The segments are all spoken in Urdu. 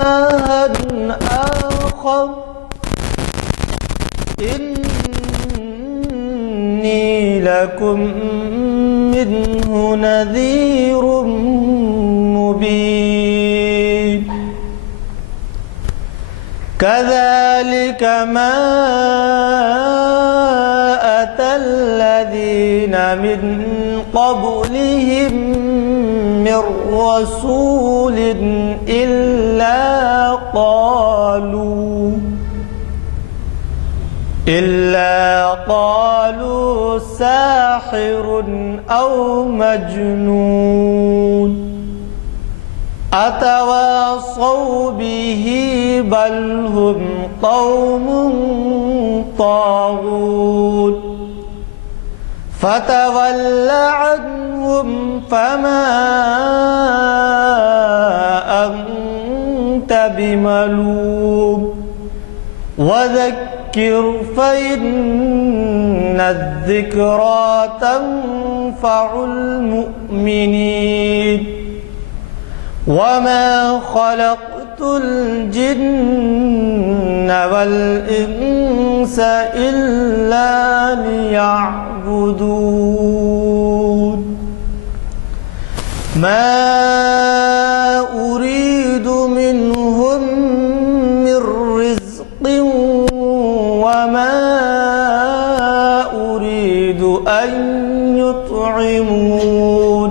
إلها آخر إني لكم منه نذير مبين كذلك ما أتى الذين من قبلهم من رسول إلا قالوا ساحر أو مجنون أتواصوا به بل هم قوم طاغون فتول عنهم فما أنت بملوم وذكر فإن الذكرى تنفع المؤمنين وما خلقت الجن والإنس إلا ليعبدون ما أريد منهم من رزق وما أريد أن يطعمون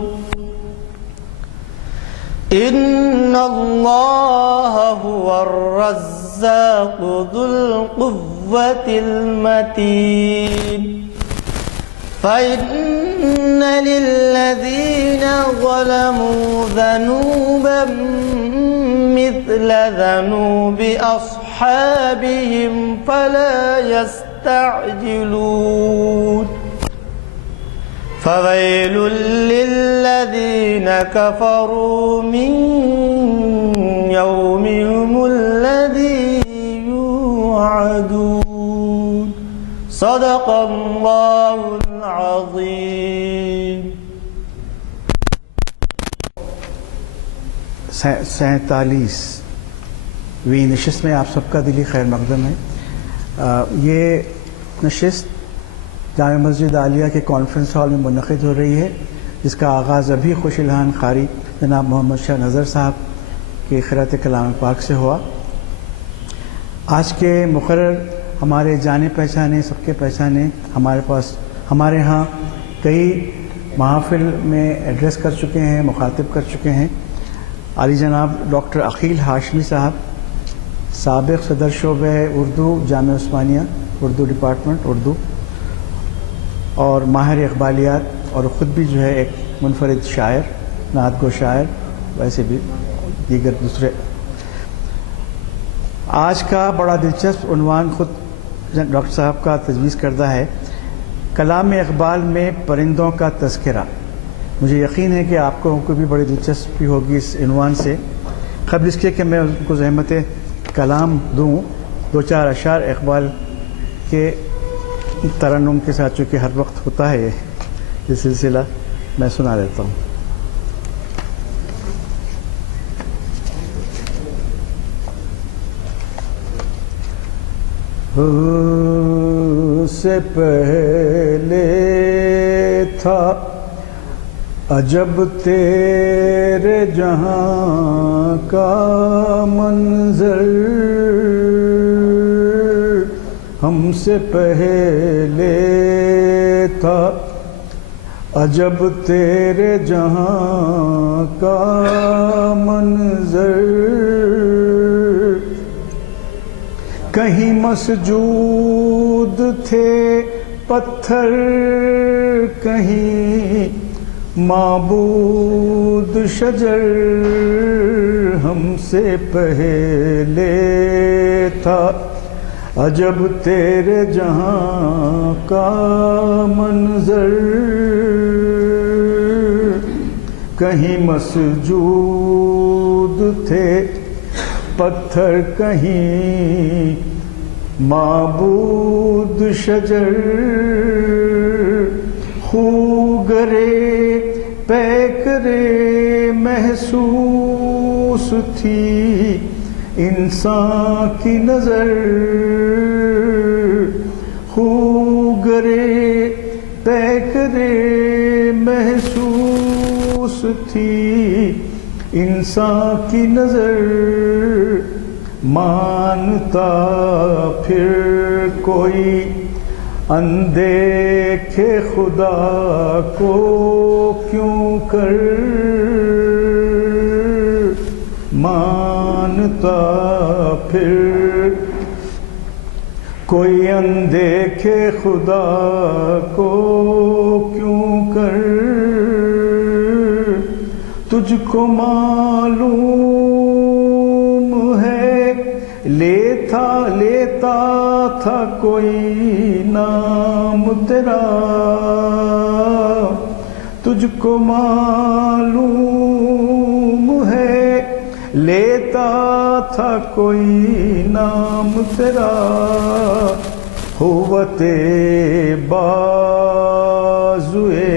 إن الله هو الرزاق ذو القوة المتين فإن للذين ظلموا ذنوبا مثل ذنوب أصحابهم فلا يستعجلون فويل للذين كفروا من يومهم الذي يوعدون صدق الله العظيم 47ویں نشست میں آپ سب کا دلی خیر مقدم ہے. یہ نشست جامع مسجد عالیہ کے کانفرنس ہال میں منعقد ہو رہی ہے، جس کا آغاز ابھی خوش الحان قاری جناب محمد شاہ نظر صاحب کے قراءت کلام پاک سے ہوا. آج کے مقرر ہمارے جانے پہچانے سب کے پہچانے ہمارے ہاں کئی محافل میں ایڈریس کر چکے ہیں، مخاطب کر چکے ہیں. علی جناب ڈاکٹر عقیل ہاشمی صاحب، سابق صدر شعبہ اردو جامعہ عثمانیہ اردو ڈپارٹمنٹ اردو، اور ماہر اقبالیات، اور خود بھی جو ہے ایک منفرد شاعر، نعت گو شاعر، ویسے بھی دیگر دوسرے. آج کا بڑا دلچسپ عنوان خود ڈاکٹر صاحب کا تجویز کردہ ہے، کلام اقبال میں پرندوں کا تذکرہ. مجھے یقین ہے کہ آپ کو بھی بڑی دلچسپی ہوگی اس عنوان سے. قبل اس کے کہ میں ان کو زحمت کلام دوں، دو چار اشعار اقبال کے ترنم کے ساتھ، چونکہ ہر وقت ہوتا ہے یہ سلسلہ، میں سنا دیتا ہوں. سے پہلے تھا عجب تیرے جہاں کا منظر، ہم سے پہلے تھا عجب تیرے جہاں کا منظر، کہیں مسجود تھے پتھر کہیں معبود شجر، ہم سے پہلے تھا عجب تیرے جہاں کا منظر، کہیں مسجود تھے پتھر کہیں معبود شجر، خوگرے پیکرے محسوس تھی انسان کی نظر خوگرے طے کرے محسوس تھی انسان کی نظر مانتا پھر کوئی اندیکھے خدا کو کیوں کر مانتا پھر کوئی اندیکھے خدا کو کیوں کر تجھ کو معلوم ہے لیتا تھا کوئی نام تیرا تجھ کو معلوم ہے لیتا تھا کوئی نام تیرا قوت بازوئے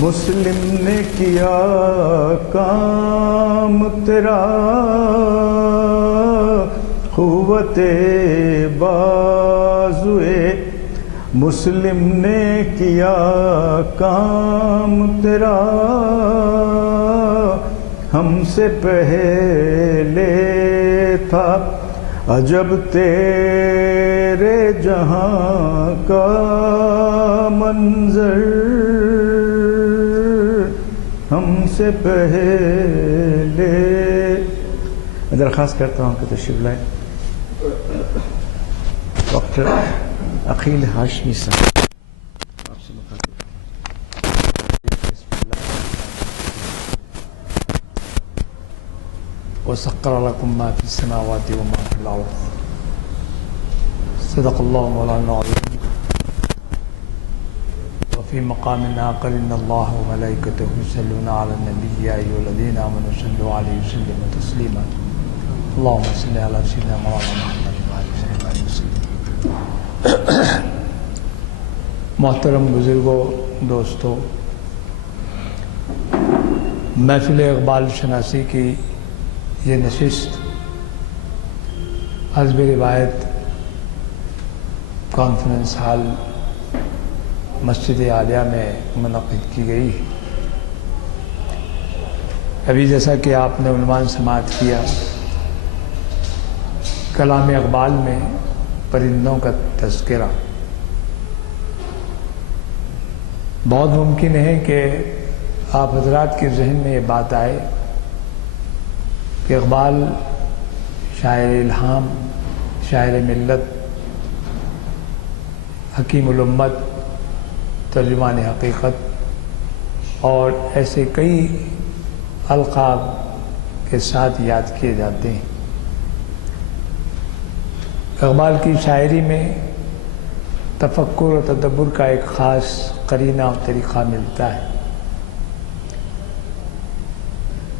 مسلم نے کیا کام تیرا قوت بازوئے مسلم نے کیا کام تیرا ہم سے پہلے تھا عجب تیرے جہاں کا منظر ہم سے پہلے میں درخواست کرتا ہوں کہ تشریف لائیں ڈاکٹر عقیل ہاشمی صاحب آپ سے مخاطب وسخر لكم ما في السماوات وما في الأرض صدق الله مولانا العظيم وفي مقام آخر إن الله وملائكته يصلون على النبي يا أيها الذين آمنوا صلوا عليه وسلموا تسليما اللهم صل على سيدنا مولانا محمد وعلى آله وسلم محترم بزرگوں دوستوں محفل اقبال شناسی کی یہ نشست حزب روایت کانفرنس ہال مسجد عالیہ میں منعقد کی گئی ہے۔ ابھی جیسا کہ آپ نے عنوان سماعت کیا کلام اقبال میں پرندوں کا تذکرہ، بہت ممکن ہے کہ آپ حضرات کے ذہن میں یہ بات آئے کہ اقبال شاعر الہام، شاعر ملت، حکیم الامت، ترجمان حقیقت اور ایسے کئی القاب کے ساتھ یاد کیے جاتے ہیں۔ اقبال کی شاعری میں تفکر و تدبر کا ایک خاص قرینہ اور طریقہ ملتا ہے،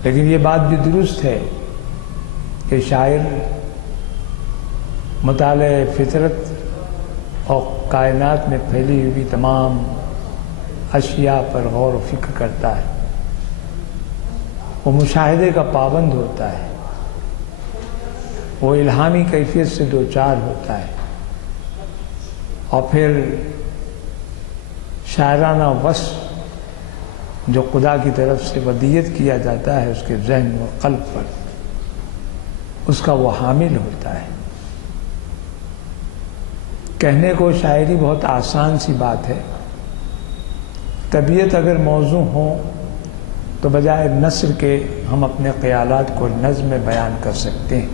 لیکن یہ بات بھی درست ہے کہ شاعر مطالعہ فطرت اور کائنات میں پھیلی ہوئی تمام اشیاء پر غور و فکر کرتا ہے، وہ مشاہدے کا پابند ہوتا ہے، وہ الہامی کیفیت سے دوچار ہوتا ہے اور پھر شاعرانہ وصف جو خدا کی طرف سے ودیت کیا جاتا ہے اس کے ذہن و قلب پر، اس کا وہ حامل ہوتا ہے۔ کہنے کو شاعری بہت آسان سی بات ہے، طبیعت اگر موضوع ہو تو بجائے نثر کے ہم اپنے خیالات کو نظم میں بیان کر سکتے ہیں،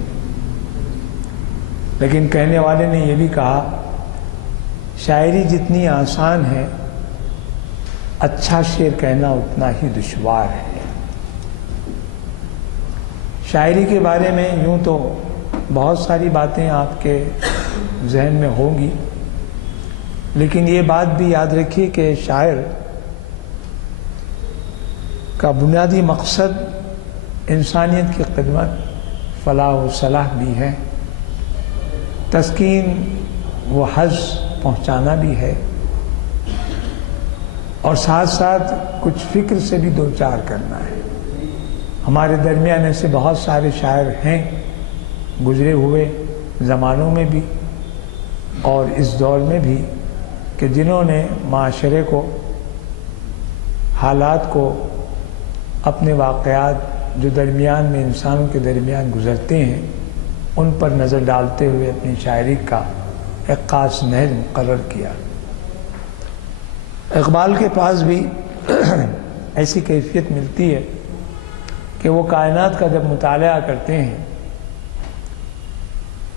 لیکن کہنے والے نے یہ بھی کہا شاعری جتنی آسان ہے اچھا شعر کہنا اتنا ہی دشوار ہے۔ شاعری کے بارے میں یوں تو بہت ساری باتیں آپ کے ذہن میں ہوں گی، لیکن یہ بات بھی یاد رکھیے کہ شاعر کا بنیادی مقصد انسانیت کی خدمت، فلاح و صلاح بھی ہے، تسکین و حظ پہنچانا بھی ہے، اور ساتھ ساتھ کچھ فکر سے بھی دوچار کرنا ہے۔ ہمارے درمیان ایسے بہت سارے شاعر ہیں گزرے ہوئے زمانوں میں بھی اور اس دور میں بھی کہ جنہوں نے معاشرے کو، حالات کو، اپنے واقعات جو درمیان میں انسانوں کے درمیان گزرتے ہیں ان پر نظر ڈالتے ہوئے اپنی شاعری کا ایک خاص نہج مقرر کیا۔ اقبال کے پاس بھی ایسی کیفیت ملتی ہے کہ وہ کائنات کا جب مطالعہ کرتے ہیں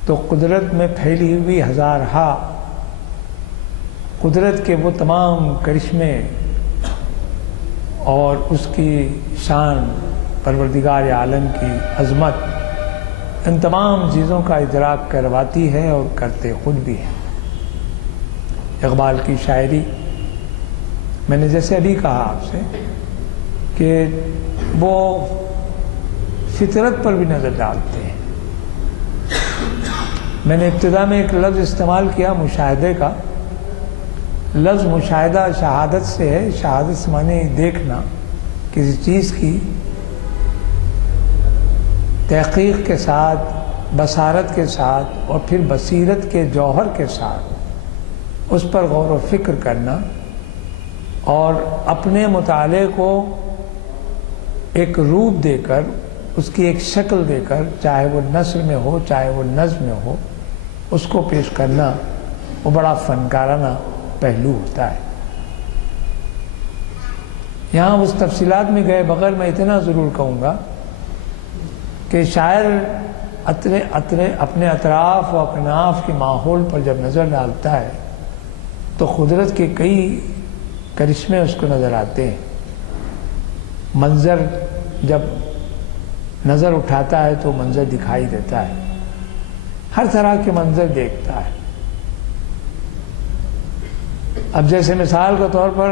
تو قدرت میں پھیلی ہوئی ہزارہا قدرت کے وہ تمام کرشمے اور اس کی شان، پروردگار عالم کی عظمت، ان تمام چیزوں کا ادراک کرواتی ہے اور کرتے خود بھی ہے۔ اقبال کی شاعری، میں نے جیسے ابھی کہا آپ سے کہ وہ فطرت پر بھی نظر ڈالتے ہیں۔ میں نے ابتدا میں ایک لفظ استعمال کیا مشاہدے کا۔ لفظ مشاہدہ شہادت سے ہے، شہادت سے معنی دیکھنا، کسی چیز کی تحقیق کے ساتھ، بصارت کے ساتھ اور پھر بصیرت کے جوہر کے ساتھ اس پر غور و فکر کرنا اور اپنے مطالعے کو ایک روپ دے کر، اس کی ایک شکل دے کر، چاہے وہ نثر میں ہو چاہے وہ نظم میں ہو، اس کو پیش کرنا، وہ بڑا فنکارانہ پہلو ہوتا ہے۔ یہاں اس تفصیلات میں گئے بغیر میں اتنا ضرور کہوں گا کہ شاعر اپنے اطراف و اکناف کے ماحول پر جب نظر ڈالتا ہے تو قدرت کے کئی کرشمے اس کو نظر آتے ہیں۔ منظر جب نظر اٹھاتا ہے تو منظر دکھائی دیتا ہے، ہر طرح کے منظر دیکھتا ہے۔ اب جیسے مثال کے طور پر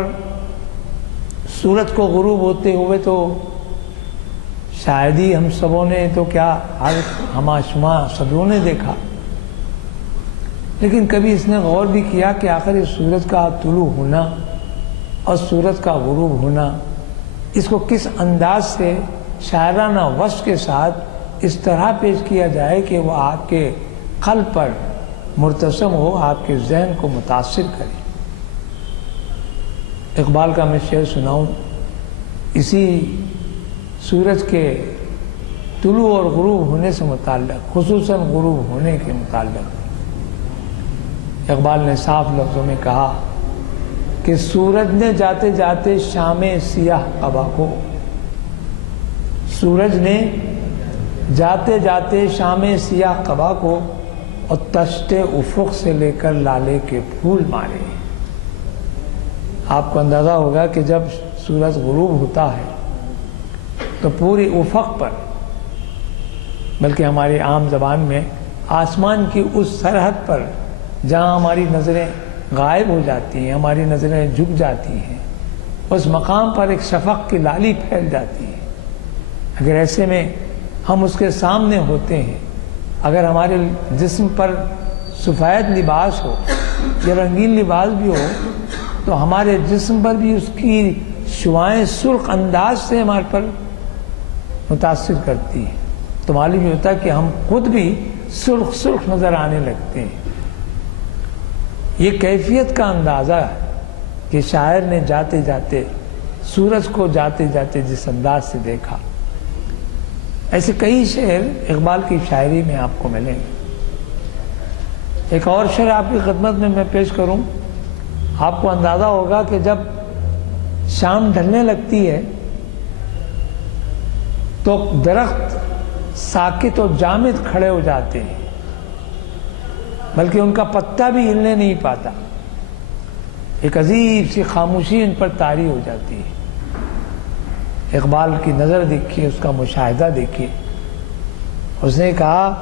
سورج کو غروب ہوتے ہوئے تو شاید ہی ہم سبوں نے تو کیا ہما شما سبوں نے دیکھا، لیکن کبھی اس نے غور بھی کیا کہ آخر اس سورج کا طلوع ہونا اور سورج کا غروب ہونا، اس کو کس انداز سے شاعرانہ وصف کے ساتھ اس طرح پیش کیا جائے کہ وہ آپ کے قلب پر مرتسم ہو، آپ کے ذہن کو متاثر کرے۔ اقبال کا میں شعر سناؤں اسی سورج کے طلوع اور غروب ہونے سے متعلق، خصوصاً غروب ہونے کے متعلق۔ اقبال نے صاف لفظوں میں کہا کہ سورج نے جاتے جاتے شام سیاہ قبا کو، سورج نے جاتے جاتے شام سیاہ قبا کو اور تشت افق سے لے کر لالے کے پھول مارے۔ آپ کو اندازہ ہوگا کہ جب سورج غروب ہوتا ہے تو پوری افق پر، بلکہ ہماری عام زبان میں آسمان کی اس سرحد پر جہاں ہماری نظریں غائب ہو جاتی ہیں، ہماری نظریں جھک جاتی ہیں، اس مقام پر ایک شفق کی لالی پھیل جاتی ہے۔ اگر ایسے میں ہم اس کے سامنے ہوتے ہیں، اگر ہمارے جسم پر سفید لباس ہو یا رنگین لباس بھی ہو تو ہمارے جسم پر بھی اس کی شعائیں سرخ انداز سے ہمارے پر متاثر کرتی ہیں، تو معلوم یہ ہوتا ہے کہ ہم خود بھی سرخ سرخ نظر آنے لگتے ہیں۔ یہ کیفیت کا اندازہ ہے کہ شاعر نے جاتے جاتے سورج کو جاتے جاتے جس انداز سے دیکھا۔ ایسے کئی شعر اقبال کی شاعری میں آپ کو ملیں گے۔ ایک اور شعر آپ کی خدمت میں پیش کروں، آپ کو اندازہ ہوگا کہ جب شام ڈھلنے لگتی ہے تو درخت ساکت و جامد کھڑے ہو جاتے ہیں، بلکہ ان کا پتا بھی ہلنے نہیں پاتا، ایک عجیب سی خاموشی ان پر طاری ہو جاتی ہے۔ اقبال کی نظر دیکھیے، اس کا مشاہدہ دیکھیے۔ اس نے کہا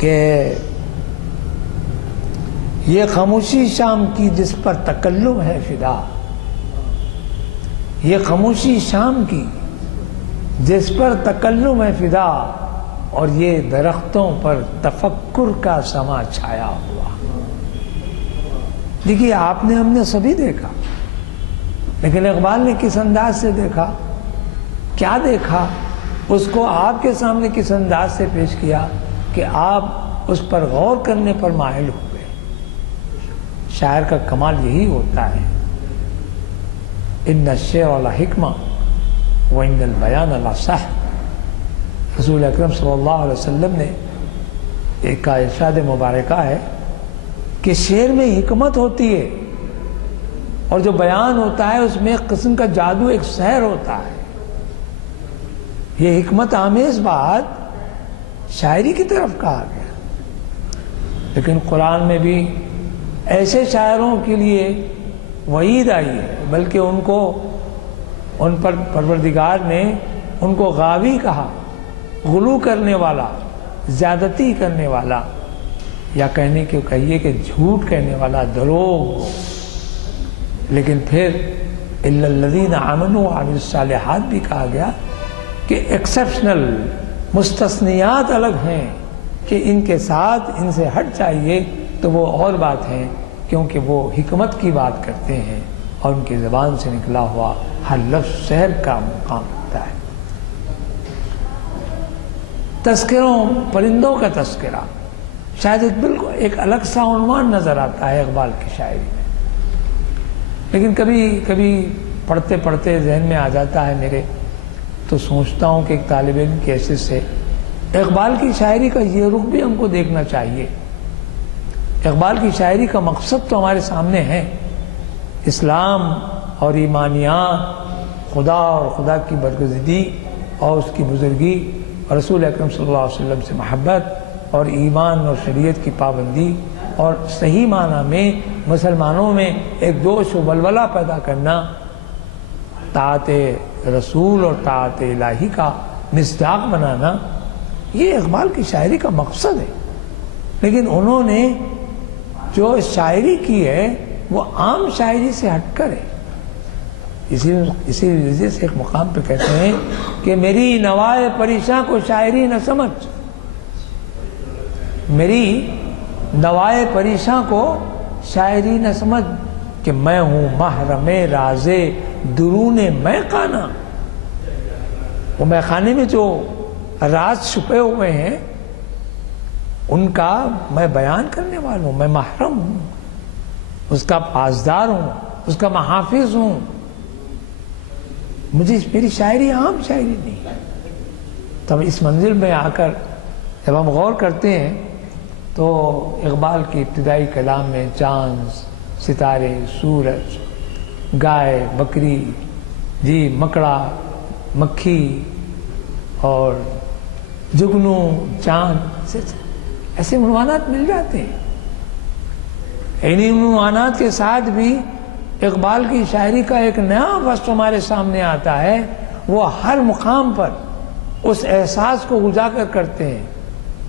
کہ یہ خاموشی شام کی جس پر تکلم ہے فدا، یہ خاموشی شام کی جس پر تکلم ہے فدا، اور یہ درختوں پر تفکر کا سما چھایا ہوا۔ دیکھیے آپ نے، ہم نے سبھی دیکھا، لیکن اقبال نے کس انداز سے دیکھا، کیا دیکھا، اس کو آپ کے سامنے کس انداز سے پیش کیا کہ آپ اس پر غور کرنے پر مائل ہو گئے۔ شاعر کا کمال یہی ہوتا ہے، ان الشعر لحکمہ وان البیان لصح۔ رسول اکرم صلی اللہ علیہ وسلم نے ایک کا ارشاد مبارکہ ہے کہ شعر میں حکمت ہوتی ہے، اور جو بیان ہوتا ہے اس میں ایک قسم کا جادو، ایک سحر ہوتا ہے۔ یہ حکمت آمیز بات شاعری کی طرف کہا گیا، لیکن قرآن میں بھی ایسے شاعروں کے لیے وعید آئی ہے، بلکہ ان پر پروردگار نے ان کو غاوی کہا، غلو کرنے والا، زیادتی کرنے والا، یا کہیے کہ جھوٹ کہنے والا، دروغ۔ لیکن پھر الا الذین آمنوا وعملوا الصالحات بھی کہا گیا کہ ایکسیپشنل، مستثنیات الگ ہیں کہ ان کے ساتھ ان سے ہٹ جائیے تو وہ اور بات ہے، کیونکہ وہ حکمت کی بات کرتے ہیں اور ان کی زبان سے نکلا ہوا ہر لفظ شہر کا مقام رکھتا ہے۔ تذکروں، پرندوں کا تذکرہ شاید بالکل ایک الگ سا عنوان نظر آتا ہے اقبال کی شاعری میں، لیکن کبھی کبھی پڑھتے پڑھتے ذہن میں آ جاتا ہے میرے، تو سوچتا ہوں کہ ایک طالب علم کی حیثیت سے اقبال کی شاعری کا یہ رخ بھی ہم کو دیکھنا چاہیے۔ اقبال کی شاعری کا مقصد تو ہمارے سامنے ہے، اسلام اور ایمانیات، خدا اور خدا کی برگزیدگی اور اس کی بزرگی، اور رسول اکرم صلی اللہ علیہ وسلم سے محبت اور ایمان اور شریعت کی پابندی، اور صحیح معنی میں مسلمانوں میں ایک جوش و ولولہ پیدا کرنا، طاعت رسول اور طاعت الہی کا مصداق بنانا، یہ اقبال کی شاعری کا مقصد ہے۔ لیکن انہوں نے جو شاعری کی ہے وہ عام شاعری سے ہٹ کر ہے۔ اسی وجہ سے ایک مقام پہ کہتے ہیں کہ میری نوائے پریشاں کو شاعری نہ سمجھ، میری نوائے پریشاں کو شاعری نہ سمجھ، کہ میں ہوں محرم راز درون میں خانہ۔ وہ میں خانے میں جو راز چھپے ہوئے ہیں ان کا میں بیان کرنے والا ہوں، میں محرم ہوں، اس کا پاسدار ہوں، اس کا محافظ ہوں۔ میری شاعری عام شاعری نہیں۔ تب اس منزل میں آ کر جب ہم غور کرتے ہیں تو اقبال کی ابتدائی کلام میں چاند، ستارے، سورج، گائے، بکری، مکڑا، مکھی اور جگنو، چاند، ایسے عنوانات مل جاتے ہیں۔ انہی عنوانات کے ساتھ بھی اقبال کی شاعری کا ایک نیا وصف ہمارے سامنے آتا ہے۔ وہ ہر مقام پر اس احساس کو اجاگر کرتے ہیں،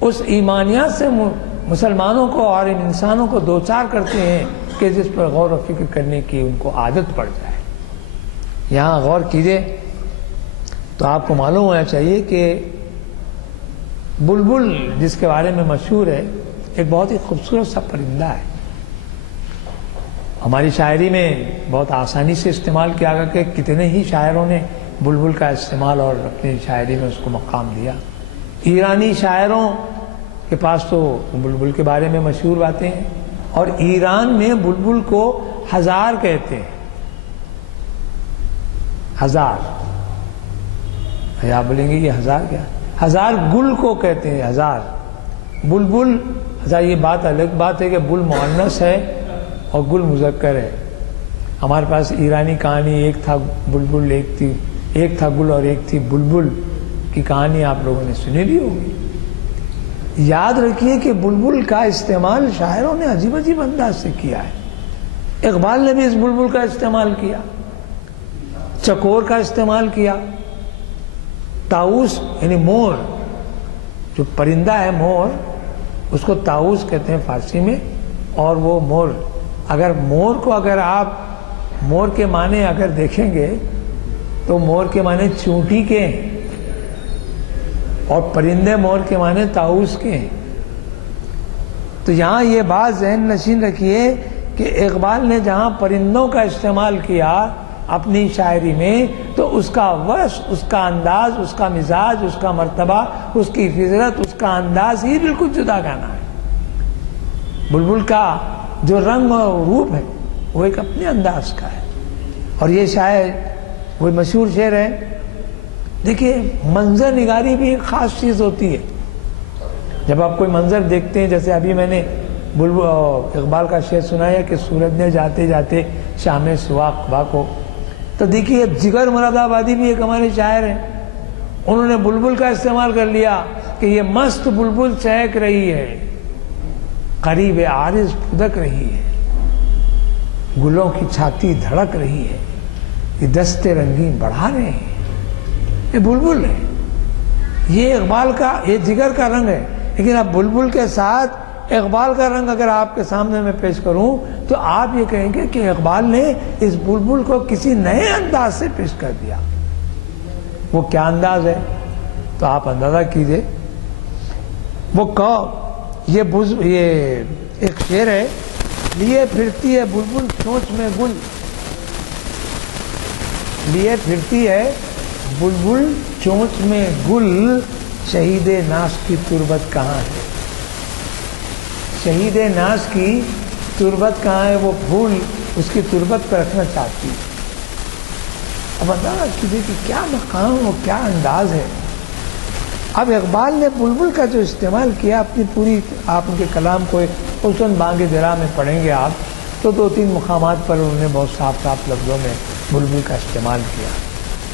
اس ایمانیات سے مسلمانوں کو اور ان انسانوں کو دوچار کرتے ہیں کہ جس پر غور و فکر کرنے کی ان کو عادت پڑ جائے۔ یہاں غور کیجئے تو آپ کو معلوم ہونا چاہیے کہ بلبل جس کے بارے میں مشہور ہے، ایک بہت ہی خوبصورت سا پرندہ ہے۔ ہماری شاعری میں بہت آسانی سے استعمال کیا گیا کہ کتنے ہی شاعروں نے بلبل کا استعمال اور اپنی شاعری میں اس کو مقام دیا۔ ایرانی شاعروں کے پاس تو بلبل کے بارے میں مشہور باتیں ہیں، اور ایران میں بلبل کو ہزار کہتے ہیں۔ ہزار، آپ بولیں گے یہ ہزار کیا؟ ہزار گل کو کہتے ہیں، ہزار بلبل ہزار۔ یہ بات الگ بات ہے کہ بل مؤنث ہے اور گل مذکر ہے۔ ہمارے پاس ایرانی کہانی ایک تھا بلبل، ایک تھا گل اور ایک تھی بلبل کی کہانی آپ لوگوں نے سنی بھی ہوگی۔ یاد رکھیے کہ بلبل کا استعمال شاعروں نے عجیب عجیب انداز سے کیا ہے۔ اقبال نے بھی اس بلبل کا استعمال کیا، چکور کا استعمال کیا، طاؤس یعنی مور، جو پرندہ ہے مور، اس کو طاؤس کہتے ہیں فارسی میں، اور وہ مور، اگر مور کو اگر آپ مور کے معنی اگر دیکھیں گے تو مور کے معنی چونٹی کے ہیں، اور پرندے مور کے معنی طاؤس کے ہیں۔ تو یہاں یہ بات ذہن نشین رکھیے کہ اقبال نے جہاں پرندوں کا استعمال کیا اپنی شاعری میں تو اس کا وصف، اس کا انداز، اس کا مزاج، اس کا مرتبہ، اس کی فطرت، اس کا انداز ہی بالکل جدا گانا ہے۔ بلبل کا جو رنگ اور روپ ہے وہ ایک اپنے انداز کا ہے۔ اور یہ شاعر وہ مشہور شعر ہے، دیکھیے منظر نگاری بھی ایک خاص چیز ہوتی ہے۔ جب آپ کوئی منظر دیکھتے ہیں، جیسے ابھی میں نے اقبال کا شعر سنایا کہ سورج نے جاتے جاتے شام سواق با کو، تو دیکھیے جگر مراد آبادی بھی ایک ہمارے شاعر ہیں، انہوں نے بلبل کا استعمال کر لیا کہ یہ مست بلبل چہک رہی ہے، قریب عارض پھدک رہی ہے، گلوں کی چھاتی دھڑک رہی ہے، یہ دستے رنگین بڑھا رہے ہیں، یہ بلبل ہے۔ یہ اقبال کا، یہ جگر کا رنگ ہے، لیکن اب بلبل کے ساتھ اقبال کا رنگ اگر آپ کے سامنے میں پیش کروں تو آپ یہ کہیں گے کہ اقبال نے اس بلبل کو کسی نئے انداز سے پیش کر دیا۔ وہ کیا انداز ہے تو آپ اندازہ کیجئے۔ وہ یہ ایک شعر ہے، لیے پھرتی ہے بلبل چونچ میں گل، لیے پھرتی ہے بلبل چونچ میں گل، شہید ناز کی تربت کہاں ہے؟ شہید ناز کی تربت کہاں ہے؟ وہ پھول اس کی تربت پہ رکھنا چاہتی ہے۔ اب اندازہ کیجیے کہ کیا مقام اور کیا انداز ہے۔ اب اقبال نے بلبل کا جو استعمال کیا اپنی پوری، آپ ان کے کلام کو حسن بانگ درا میں پڑھیں گے آپ تو 2-3 مقامات پر انہوں نے بہت صاف صاف لفظوں میں بلبل کا استعمال کیا،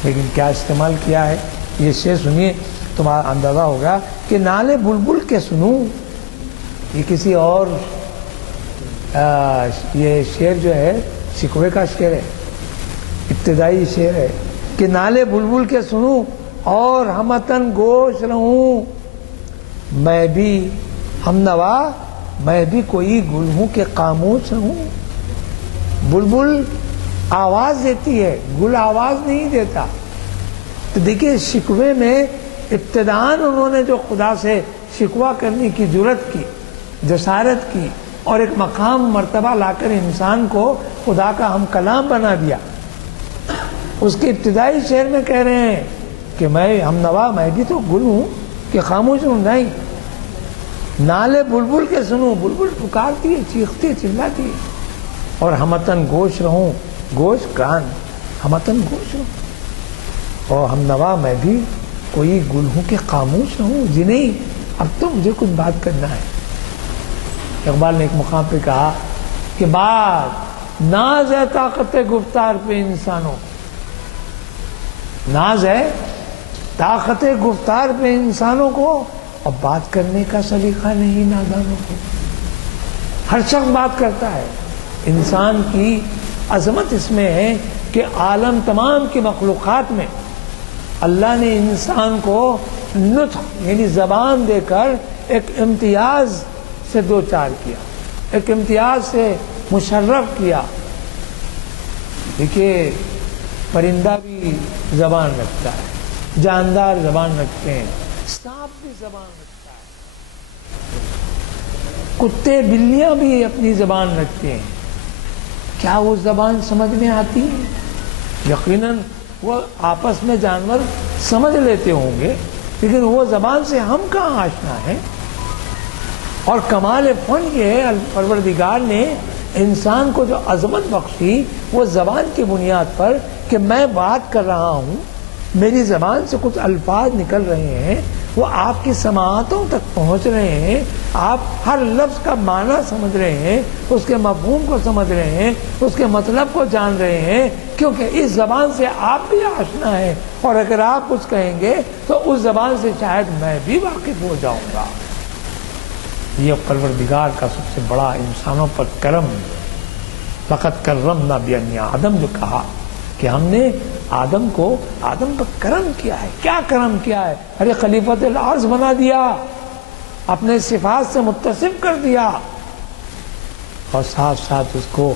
لیکن کیا استعمال کیا ہے یہ شعر سنیے، تمہارا اندازہ ہوگا کہ نالے بلبل کے سنوں، یہ کسی اور یہ شعر جو ہے شکوے کا شعر ہے، ابتدائی شعر ہے کہ نالے بلبل کے سنوں اور ہمتن گوش رہوں، میں بھی ہم نوا، میں بھی کوئی گل ہوں کہ خاموش رہوں۔ بلبل آواز دیتی ہے، گل آواز نہیں دیتا۔ تو دیکھیے شکوے میں ابتداً انہوں نے جو خدا سے شکوہ کرنے کی جرت کی، جسارت کی، اور ایک مقام مرتبہ لا کر انسان کو خدا کا ہم کلام بنا دیا، اس کے ابتدائی شعر میں کہہ رہے ہیں کہ میں ہم نوا، میں بھی تو گل ہوں کہ خاموش ہوں، نہیں، نالے بلبل کے سنوں، بلبل پکارتی ہے، چیختی ہے، چلاتی ہے، اور ہمتن گوش رہوں، گوش کان، ہمتن گوش رہوں، اور ہم نوا، میں بھی کوئی گل ہوں کہ خاموش رہوں، جی نہیں اب تو مجھے کچھ بات کرنا ہے۔ اقبال نے ایک مقام پہ کہا کہ بات ناز ہے طاقت گفتار پہ انسانوں، ناز ہے طاقت گفتار پہ انسانوں کو، اور بات کرنے کا سلیقہ نہیں نادانوں کو۔ ہر شخص بات کرتا ہے، انسان کی عظمت اس میں ہے کہ عالم تمام کی مخلوقات میں اللہ نے انسان کو نطق یعنی زبان دے کر ایک امتیاز سے دوچار کیا، ایک امتیاز سے مشرف کیا۔ دیکھیے پرندہ بھی زبان رکھتا ہے، جاندار زبان رکھتے ہیں، سانپ بھی زبان رکھتا ہے، کتے بلیاں بھی اپنی زبان رکھتے ہیں۔ کیا وہ زبان سمجھ میں آتی ہے؟ یقیناً وہ آپس میں جانور سمجھ لیتے ہوں گے، لیکن وہ زبان سے ہم کہاں آشنا ہیں۔ اور کمال فن یہ ہے پروردگار نے انسان کو جو عظمت بخشی وہ زبان کی بنیاد پر کہ میں بات کر رہا ہوں، میری زبان سے کچھ الفاظ نکل رہے ہیں، وہ آپ کی سماعتوں تک پہنچ رہے ہیں، آپ ہر لفظ کا معنی سمجھ رہے ہیں، اس کے مفہوم کو سمجھ رہے ہیں، اس کے مطلب کو جان رہے ہیں، کیونکہ اس زبان سے آپ بھی آشنا ہیں، اور اگر آپ کچھ کہیں گے تو اس زبان سے شاید میں بھی واقف ہو جاؤں گا۔ یہ پروردگار کا سب سے بڑا انسانوں پر کرم، لقد کرمنا بنی آدم جو کہا کہ ہم نے آدم پر کرم کیا ہے۔ کیا کرم کیا ہے؟ ارے خلیفۃ الارض بنا دیا، اپنے صفات سے متصف کر دیا، اور ساتھ ساتھ اس کو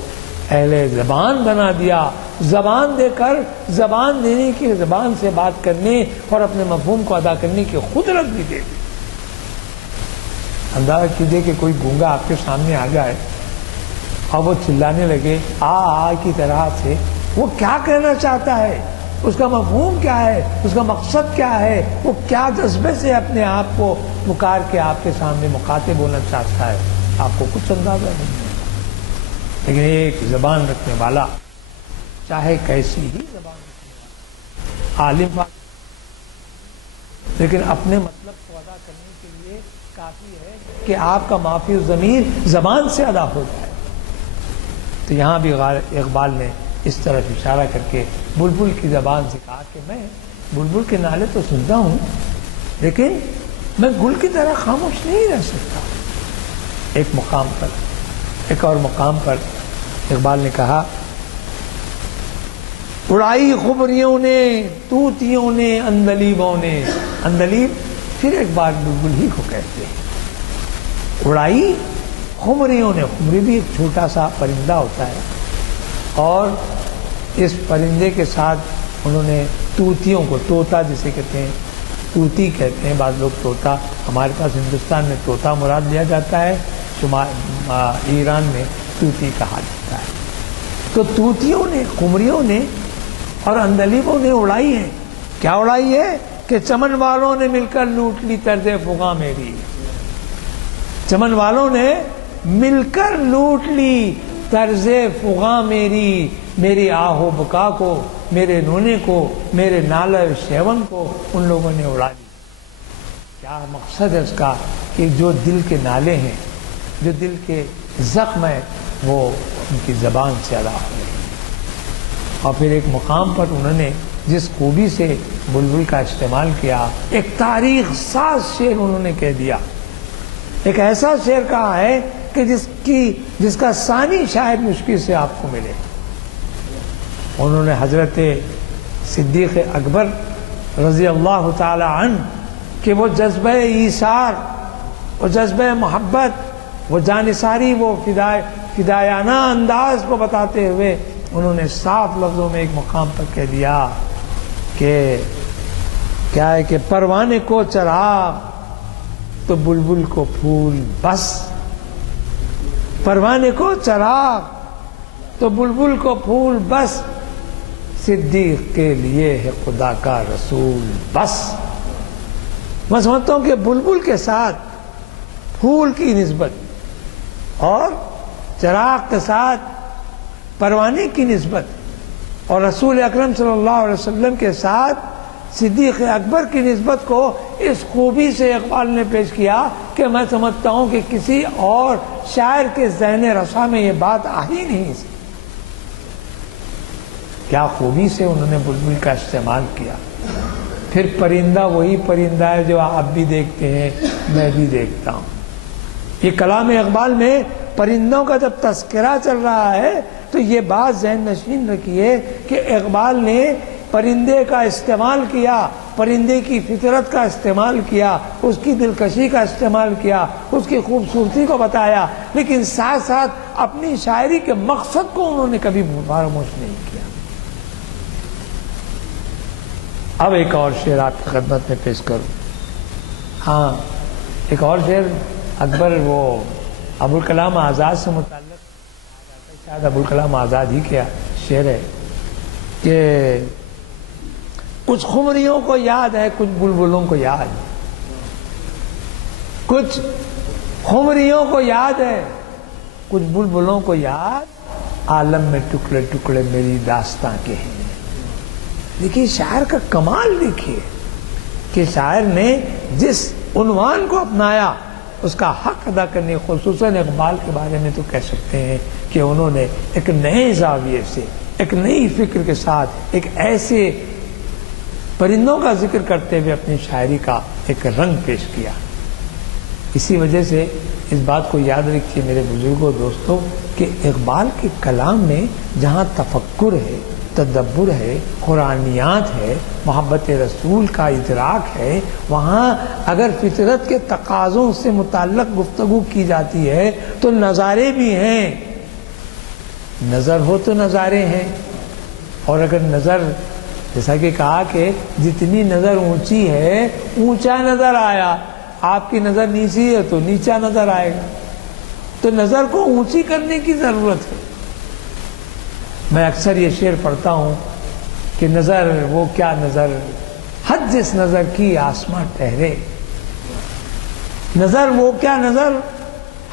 اہل زبان بنا دیا، زبان دے کر زبان دینے کی، زبان سے بات کرنے اور اپنے مفہوم کو ادا کرنے کی قدرت بھی دے دی۔ اندازہ کیجیے کہ کوئی گونگا آپ کے سامنے آ جائے اور وہ چلانے لگے آ کی طرح سے وہ کیا کہنا چاہتا ہے، اس کا مفہوم کیا ہے، اس کا مقصد کیا ہے، وہ کیا جذبے سے اپنے آپ کو پکار کے آپ کے سامنے مخاطب ہونا چاہتا ہے، آپ کو کچھ اندازہ نہیں ہے۔ لیکن ایک زبان رکھنے والا، چاہے کیسی ہی زبان رکھنے والا، عالم، لیکن اپنے مطلب کو ادا کرنے کے لیے کافی ہے کہ آپ کا معافی الضمیر زبان سے ادا ہو جائے۔ تو یہاں بھی اقبال نے اس طرف اشارہ کر کے بلبل کی زبان سے کہا کہ میں بلبل کے نالے تو سنتا ہوں، لیکن میں گل کی طرح خاموش نہیں رہ سکتا۔ ایک مقام پر، ایک اور مقام پر اقبال نے کہا، اڑائی خبریوں نے، طوطیوں نے، اندلیبوں نے۔ اندلیب پھر ایک بار بلبل ہی کو کہتے ہیں۔ اڑائی خمریوں نے، خمری بھی ایک چھوٹا سا پرندہ ہوتا ہے، اور اس پرندے کے ساتھ انہوں نے طوطیوں کو، طوطا جسے کہتے ہیں، طوطی کہتے ہیں بعض لوگ طوطا، ہمارے پاس ہندوستان میں طوطا مراد لیا جاتا ہے، ایران میں طوطی کہا جاتا ہے۔ تو طوطیوں نے، خمریوں نے اور اندلیبوں نے اڑائی ہے۔ کیا اڑائی ہے؟ کہ چمن والوں نے مل کر لوٹ لی طرز فغاں میری۔ چمن والوں نے مل کر لوٹ لی طرز فغاں میری، میری آہ و بکا کو، میرے رونے کو، میرے نالہ شیون کو ان لوگوں نے اڑا لی۔ کیا مقصد ہے اس کا؟ کہ جو دل کے نالے ہیں، جو دل کے زخم ہیں، وہ ان کی زبان سے ادا ہو گئے۔ اور پھر ایک مقام پر انہوں نے جس خوبی سے بلبل کا استعمال کیا، ایک تاریخ ساز شعر انہوں نے کہہ دیا، ایک ایسا شعر کہا ہے کہ جس کا ثانی شاید مشکل سے آپ کو ملے۔ انہوں نے حضرت صدیق اکبر رضی اللہ تعالی عنہ کہ وہ جذبہ ایثار، وہ جذبہ محبت، وہ جانثاری، وہ فدایانہ انداز کو بتاتے ہوئے انہوں نے صاف لفظوں میں ایک مقام پر کہہ دیا کہ کیا ہے کہ پروانے کو چراغ تو بلبل کو پھول بس، پروانے کو چراغ تو بلبل کو پھول بس، صدیق کے لیے ہے خدا کا رسول بس۔ میں سمجھتا ہوں کہ بلبل کے ساتھ پھول کی نسبت اور چراغ کے ساتھ پروانے کی نسبت اور رسول اکرم صلی اللہ علیہ وسلم کے ساتھ صدیق اکبر کی نسبت کو اس خوبی سے اقبال نے پیش کیا کہ میں سمجھتا ہوں کہ کسی اور شاعر کے ذہن رسا میں یہ بات آ ہی نہیں سکتی۔ کیا خوبی سے انہوں نے بلبل کا استعمال کیا۔ پھر پرندہ وہی پرندہ ہے جو آپ بھی دیکھتے ہیں، میں بھی دیکھتا ہوں۔ یہ کلام اقبال میں پرندوں کا جب تذکرہ چل رہا ہے تو یہ بات ذہن نشین رکھیے کہ اقبال نے پرندے کا استعمال کیا، پرندے کی فطرت کا استعمال کیا، اس کی دلکشی کا استعمال کیا، اس کی خوبصورتی کو بتایا، لیکن ساتھ ساتھ اپنی شاعری کے مقصد کو انہوں نے کبھی فراموش نہیں کیا۔ اب ایک اور شعر آپ کی خدمت میں پیش کروں۔ ہاں، ایک اور شعر اکبر، وہ ابوالکلام آزاد سے متعلق، شاید ابوالکلام آزاد ہی کیا شعر ہے کہ کچھ خمریوں کو یاد ہے، کچھ بلبلوں کو یاد ہے، کچھ خمریوں کو یاد ہے، کچھ بلبلوں کو یاد، عالم میں ٹکڑے ٹکڑے میری داستاں کے ہیں۔ دیکھیے شاعر کا کمال، دیکھیے کہ شاعر نے جس عنوان کو اپنایا اس کا حق ادا کرنے، خصوصاً اقبال کے بارے میں تو کہہ سکتے ہیں کہ انہوں نے ایک نئے زاویے سے، ایک نئی فکر کے ساتھ ایک ایسے پرندوں کا ذکر کرتے ہوئے اپنی شاعری کا ایک رنگ پیش کیا۔ اسی وجہ سے اس بات کو یاد رکھیے میرے بزرگوں، دوستوں، کہ اقبال کے کلام میں جہاں تفکر ہے، تدبر ہے، قرآنیات ہے، محبت رسول کا ادراک ہے، وہاں اگر فطرت کے تقاضوں سے متعلق گفتگو کی جاتی ہے تو نظارے بھی ہیں۔ نظر ہو تو نظارے ہیں، اور اگر نظر، جیسا کہ کہا کہ جتنی نظر اونچی ہے اونچا نظر آیا، آپ کی نظر نیچی ہے تو نیچا نظر آئے گا۔ تو نظر کو اونچی کرنے کی ضرورت ہے۔ میں اکثر یہ شعر پڑھتا ہوں کہ نظر وہ کیا نظر، حد جس نظر کی آسماں ٹھہرے. نظر وہ کیا نظر،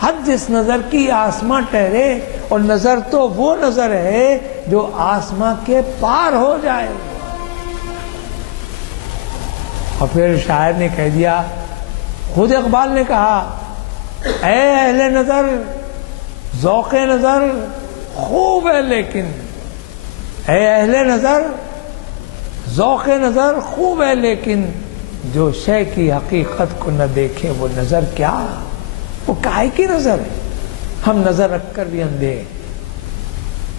حد جس نظر کی آسماں ٹھہرے، اور نظر تو وہ نظر ہے جو آسماں کے پار ہو جائے. اور پھر شاعر نے کہہ دیا، خود اقبال نے کہا، اے اہل نظر ذوق نظر خوب ہے لیکن، اے اہل نظر ذوق نظر خوب ہے لیکن، جو شے کی حقیقت کو نہ دیکھے وہ نظر کیا، وہ کائے کی نظر ہے. ہم نظر رکھ کر بھی اندھے ہیں،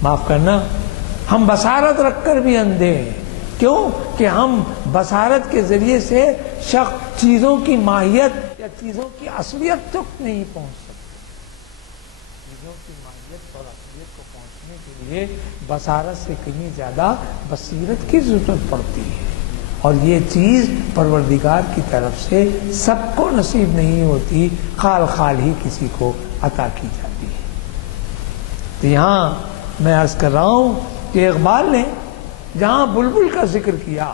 معاف کرنا، ہم بصارت رکھ کر بھی اندھے ہیں. کیوں کہ ہم بصارت کے ذریعے سے چیزوں کی ماہیت یا چیزوں کی اصلیت تک نہیں پہنچ سکتے. چیزوں کی ماہیت اور اصلیت کو پہنچنے کے لیے بصارت سے کہیں زیادہ بصیرت کی ضرورت پڑتی ہے، اور یہ چیز پروردگار کی طرف سے سب کو نصیب نہیں ہوتی، خال خال ہی کسی کو عطا کی جاتی ہے. تو یہاں میں عرض کر رہا ہوں کہ اقبال نے جہاں بلبل کا ذکر کیا،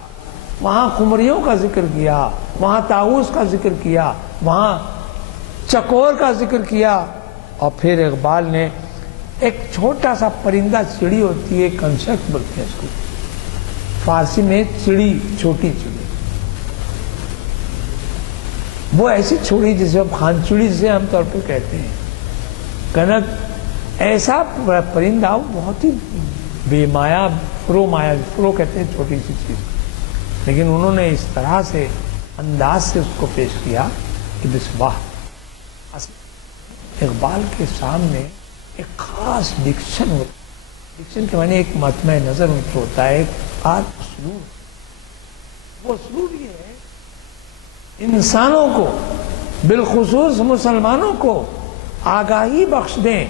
وہاں قمریوں کا ذکر کیا، وہاں طاؤس کا ذکر کیا، وہاں چکور کا ذکر کیا، اور پھر اقبال نے ایک چھوٹا سا پرندہ، چڑی ہوتی ہے، کنشک بولتے ہیں اس کو فارسی میں، چڑی، چھوٹی چڑی، وہ ایسی چھوڑی جسے ہم خان چڑی جسے عام طور پہ کہتے ہیں، کنک، ایسا پرندہ بہت ہی بے مایا، پرو کہتے ہیں چھوٹی سی چیز، لیکن انہوں نے اس طرح سے انداز سے اس کو پیش کیا کہ بس واہ. اقبال کے سامنے ایک خاص ڈکشن ہوتا ہے، ڈکشن کے معنی ایک متمع نظر ہوتا ہے، ایک اسلوب. وہ اسلوب یہ ہے انسانوں کو، بالخصوص مسلمانوں کو آگاہی بخش دیں،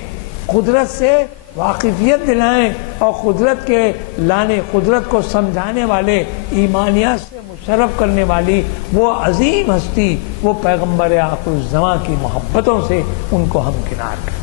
قدرت سے واقفیت دلائیں، اور قدرت کے لانے، قدرت کو سمجھانے والے، ایمانیات سے مشرف کرنے والی وہ عظیم ہستی، وہ پیغمبر آخر الزماں کی محبتوں سے ان کو ہمکنار کریں.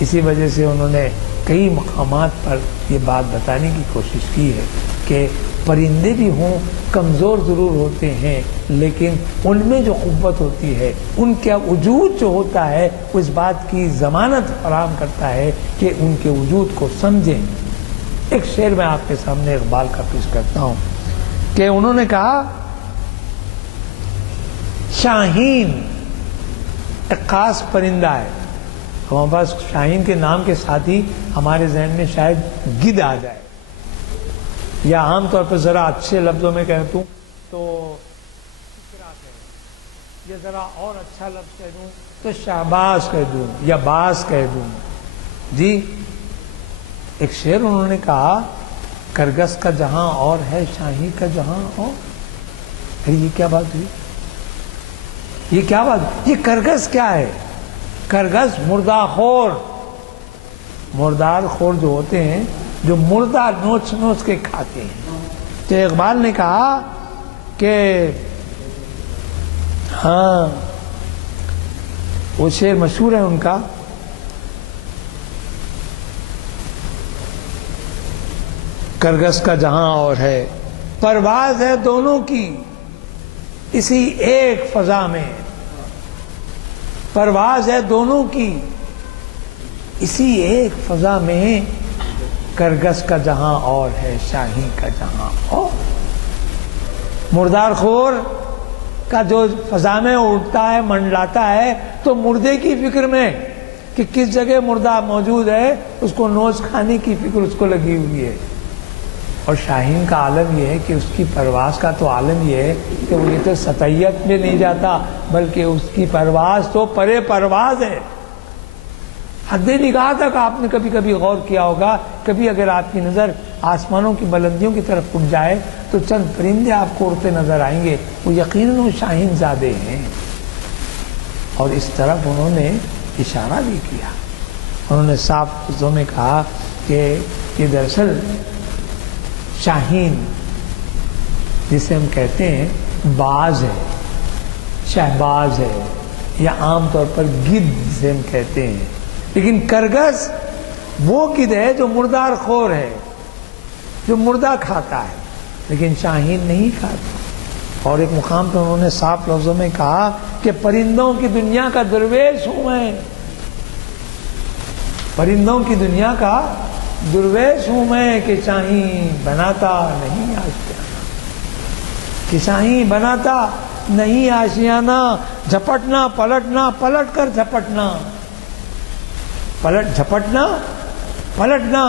اسی وجہ سے انہوں نے کئی مقامات پر یہ بات بتانے کی کوشش کی ہے کہ پرندے بھی ہوں، کمزور ضرور ہوتے ہیں، لیکن ان میں جو قوت ہوتی ہے، ان کا وجود جو ہوتا ہے، اس بات کی ضمانت فراہم کرتا ہے کہ ان کے وجود کو سمجھیں. ایک شعر میں آپ کے سامنے اقبال کا پیش کرتا ہوں کہ انہوں نے کہا، شاہین ایک خاص پرندہ ہے. ہمارے پاس شاہین کے نام کے ساتھ ہی ہمارے ذہن میں شاید گدھ آ جائے، یا عام طور پہ ذرا اچھے لفظوں میں کہہ دوں تو یا ذرا اور اچھا لفظ کہہ دوں تو شہباز کہہ دوں یا باز کہہ دوں. جی ایک شعر انہوں نے کہا، کرگس کا جہاں اور ہے شاہی کا جہاں اور. ارے یہ کیا بات ہوئی، یہ کیا بات، یہ کرگس کیا ہے؟ کرگس مردہ خور، مردار خور جو ہوتے ہیں، جو مردہ نوچ نوچ کے کھاتے ہیں. تو اقبال نے کہا کہ ہاں، وہ شعر مشہور ہے ان کا، کرگس کا جہاں اور ہے، پرواز ہے دونوں کی اسی ایک فضا میں، پرواز ہے دونوں کی اسی ایک فضا میں، کرگس کا جہاں اور ہے شاہی کا جہاں اور. مردار خور کا جو فضا میں اٹھتا ہے، منڈلاتا ہے، تو مردے کی فکر میں کہ کس جگہ مردہ موجود ہے، اس کو نوچ کھانے کی فکر اس کو لگی ہوئی ہے. اور شاہین کا عالم یہ ہے کہ اس کی پرواز کا تو عالم یہ ہے کہ وہ یہ تو سطحیت میں نہیں جاتا، بلکہ اس کی پرواز تو پرے پرواز ہے، حد نگاہ تک. آپ نے کبھی کبھی غور کیا ہوگا، کبھی اگر آپ کی نظر آسمانوں کی بلندیوں کی طرف اٹھ جائے تو چند پرندے آپ کو اڑتے نظر آئیں گے، وہ یقیناً وہ شاہین زادے ہیں. اور اس طرف انہوں نے اشارہ بھی کیا، انہوں نے صاف لفظوں میں کہا کہ یہ دراصل شاہین جسے ہم کہتے ہیں باز ہے، شہباز ہے، یا عام طور پر گدھ جسے ہم کہتے ہیں. لیکن کرگس وہ گدھ ہے جو مردار خور ہے، جو مردہ کھاتا ہے، لیکن شاہین نہیں کھاتا۔ اور ایک مقام پہ انہوں نے صاف لفظوں میں کہا کہ پرندوں کی دنیا کا درویش ہوں میں، پرندوں کی دنیا کا درویش ہوں میں، کہ شاہین بناتا نہیں آشیانہ، کہ شاہین بناتا نہیں آشیانہ، جھپٹنا پلٹنا، پلٹ کر جھپٹنا، جھپٹنا پلٹنا،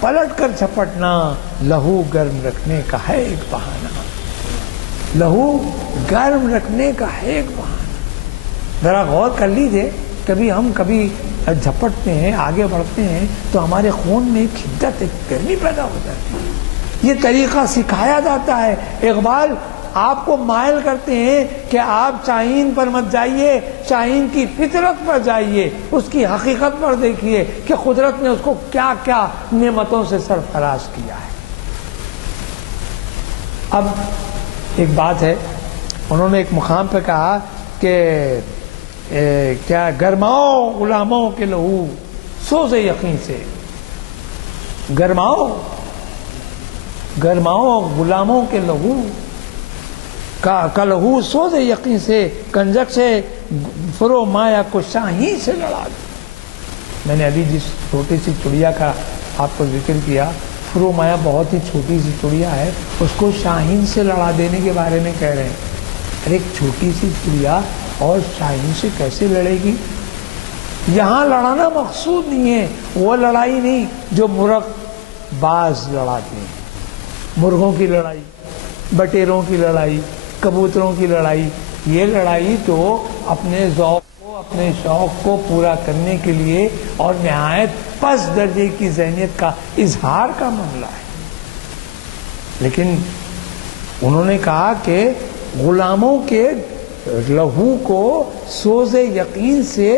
پلٹ کر جھپٹنا، لہو گرم رکھنے کا ہے ایک بہانہ، لہو گرم رکھنے کا ہے ایک بہانہ۔ ذرا غور کر لیجئے، کبھی جھپٹتے ہیں، آگے بڑھتے ہیں تو ہمارے خون میں ایک شدت، ایک گرمی پیدا ہو جاتی ہے۔ یہ طریقہ سکھایا جاتا ہے۔ اقبال آپ کو مائل کرتے ہیں کہ آپ شاہین پر مت جائیے، شاہین کی فطرت پر جائیے، اس کی حقیقت پر دیکھیے کہ قدرت نے اس کو کیا کیا نعمتوں سے سرفراز کیا ہے۔ اب ایک بات ہے، انہوں نے ایک مقام پہ کہا کہ کیا گرماؤ غلاموں کے لہو سوز یقین سے، گرماؤ غلاموں کے لہو کا لہو سوز یقین سے، کنجک سے فرو مایا کو شاہین سے لڑا دو۔ میں نے ابھی جس چھوٹی سی چڑیا کا آپ کو ذکر کیا، فرو مایا بہت ہی چھوٹی سی چڑیا ہے، اس کو شاہین سے لڑا دینے کے بارے میں کہہ رہے ہیں۔ ایک چھوٹی سی چڑیا اور شاہین سے کیسے لڑے گی؟ یہاں لڑانا مقصود نہیں ہے، وہ لڑائی نہیں جو مرغ باز لڑاتے ہیں، مرغوں کی لڑائی، بٹیروں کی لڑائی، کبوتروں کی لڑائی۔ یہ لڑائی تو اپنے ذوق کو، اپنے شوق کو پورا کرنے کے لیے اور نہایت پس درجے کی ذہنیت کا اظہار کا معاملہ ہے۔ لیکن انہوں نے کہا کہ غلاموں کے لہو کو سوز یقین سے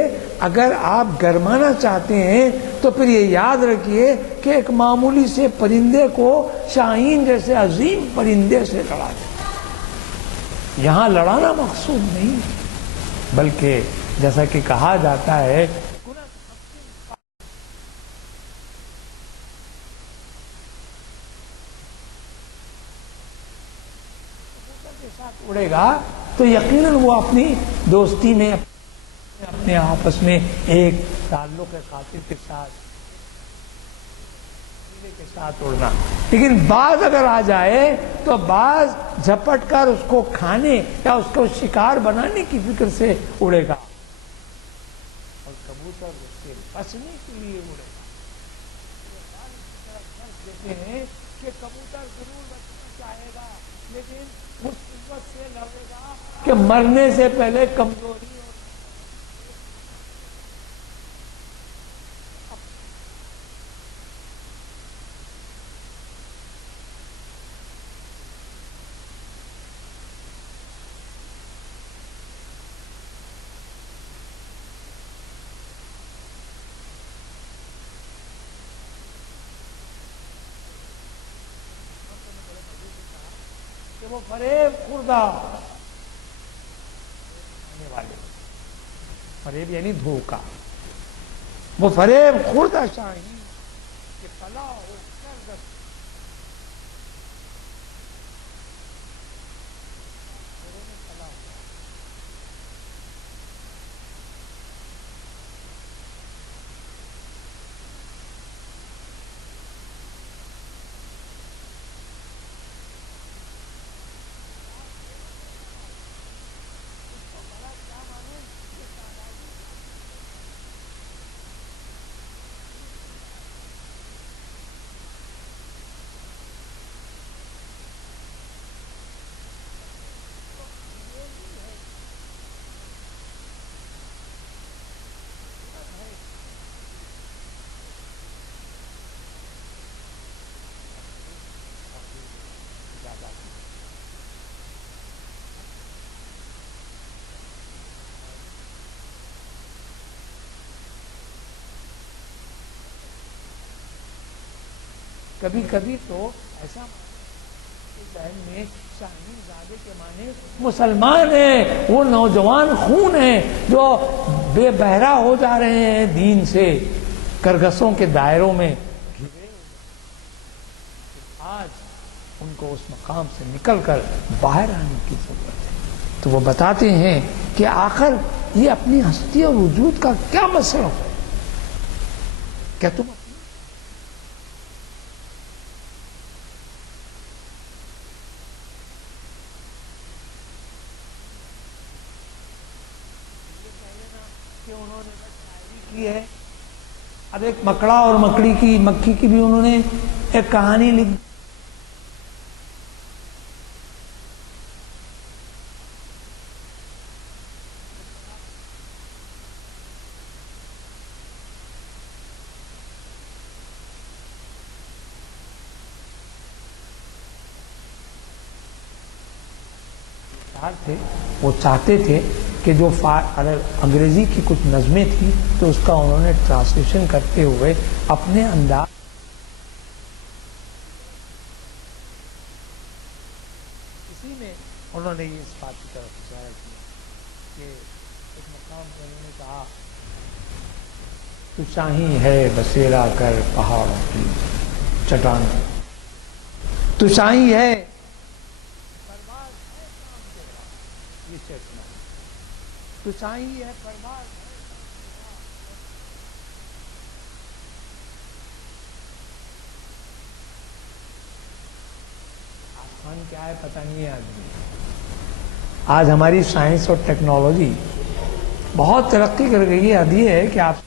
اگر آپ گرمانا چاہتے ہیں تو پھر یہ یاد رکھیے کہ ایک معمولی سے پرندے کو شاہین جیسے عظیم پرندے سے لڑا دیں۔ یہاں لڑانا مقصود نہیں، بلکہ جیسا کہ کہا جاتا ہے اڑے گا تو یقیناً وہ اپنی دوستی میں، اپنے آپس میں ایک تعلق خاطر کے ساتھ اڑنا۔ لیکن باز اگر آ جائے تو باز جھپٹ کر اس کو کھانے یا اس کو شکار بنانے کی فکر سے اڑے گا، اور کبوتر اس سے بچنے کے لیے اڑے گا۔ دیتے ہیں کہ کبوتر ضرور بچنا چاہے گا، لیکن مصیبت سے لڑے گا کہ مرنے سے پہلے کمزوری وہ فریب خوردہ والے، فریب یعنی دھوکہ، وہ فریب خوردہ شاہین کہ پلا ہو کر دست کبھی کبھی تو ایسا ذہن میں شاہین زادے کے معنی مسلمان ہیں، وہ نوجوان خون ہیں جو بے بہرا ہو جا رہے ہیں دین سے، کرگسوں کے دائروں میں گھرے، آج ان کو اس مقام سے نکل کر باہر آنے کی ضرورت ہے۔ تو وہ بتاتے ہیں کہ آخر یہ اپنی ہستی اور وجود کا کیا مصرف ہے؟ کیا تم انہوں نے شاعری کی ہے؟ اب ایک مکڑا اور مکھی کی بھی انہوں نے ایک کہانی لکھ تھے، وہ چاہتے تھے کہ جو اگر انگریزی کی کچھ نظمیں تھیں تو اس کا انہوں نے ٹرانسلیشن کرتے ہوئے اپنے انداز اسی میں انہوں نے یہ اس بات کی طرف اشارہ کیا کہ ایک مقام پر انہوں نے کہا تو شاہی ہے بسیرا کر پہاڑوں کی چٹان، تو شاہی ہے تو شاہی ہے پرواز آسمان کیا ہے پتہ نہیں ہے آدمی۔ آج ہماری سائنس اور ٹیکنالوجی بہت ترقی کر گئی ہے، حد یہ ہے کہ آپ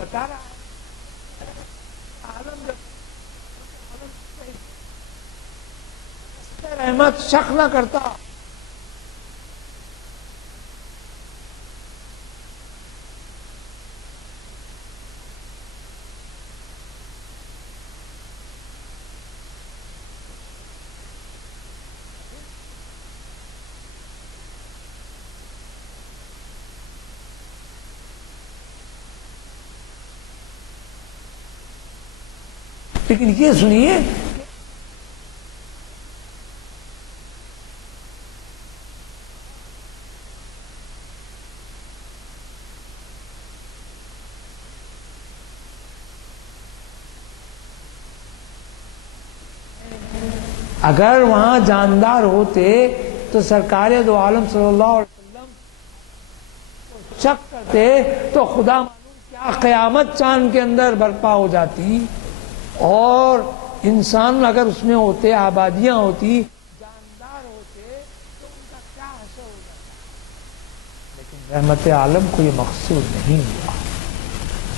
بتا رہا ہے عالم جب رحمت شک نہ کرتا لیکن یہ سنیے اگر وہاں جاندار ہوتے تو سرکار دو عالم صلی اللہ علیہ وسلم شک کرتے تو خدا معلوم کیا قیامت چاند کے اندر برپا ہو جاتی، اور انسان اگر اس میں ہوتے، آبادیاں ہوتی، جاندار ہوتے تو ان کا کیا حشر ہو جاتا۔ لیکن رحمت عالم کو یہ مقصود نہیں ہوا۔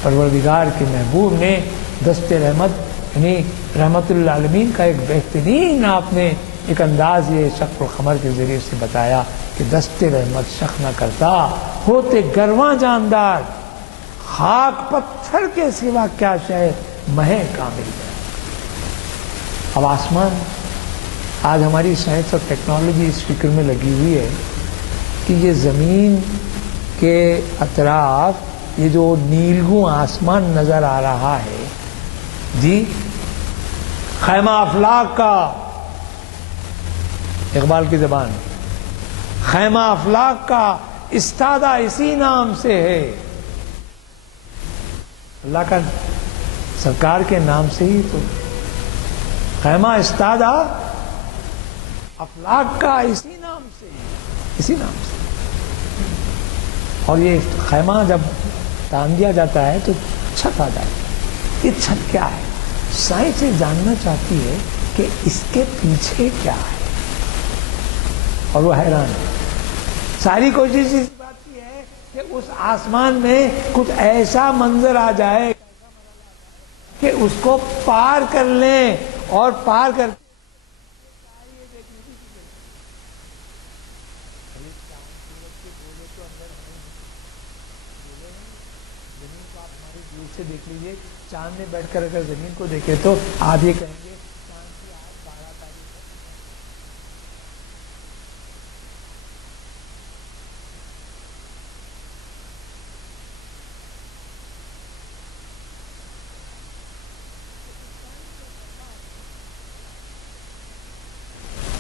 پروردگار کے محبوب نے دست رحمت یعنی رحمت للعالمین کا ایک بہترین آپ نے ایک انداز یہ شق القمر کے ذریعے سے بتایا کہ دست رحمت شک نہ کرتا، ہوتے گرواں جاندار، خاک پتھر کے سوا کیا شے مہے کامل ہے۔ اب آسمان، آج ہماری سائنس اور ٹیکنالوجی اس فکر میں لگی ہوئی ہے کہ یہ زمین کے اطراف یہ جو نیلگوں آسمان نظر آ رہا ہے، جی خیمہ افلاک کا، اقبال کی زبان، خیمہ افلاک کا استادہ اسی نام سے ہے۔ اللہ کا سرکار کے نام سے ہی تو خیمہ استادہ افلاک کا اسی نام سے، اسی نام سے۔ اور یہ خیمہ جب تان دیا جاتا ہے تو چھت آ جاتی ہے. یہ چھت کیا ہے؟ سائنس یہ جاننا چاہتی ہے کہ اس کے پیچھے کیا ہے، اور وہ حیران ہے. ساری کوشش اس بات کی ہے کہ اس آسمان میں کچھ ایسا منظر آ جائے کہ اس کو پار کر لیں، اور پار کر سے دیکھ لیجیے. چاند میں بیٹھ کر اگر زمین کو دیکھے تو آپ یہ کہیں گے چاند کی آج 12 تاریخ ہے.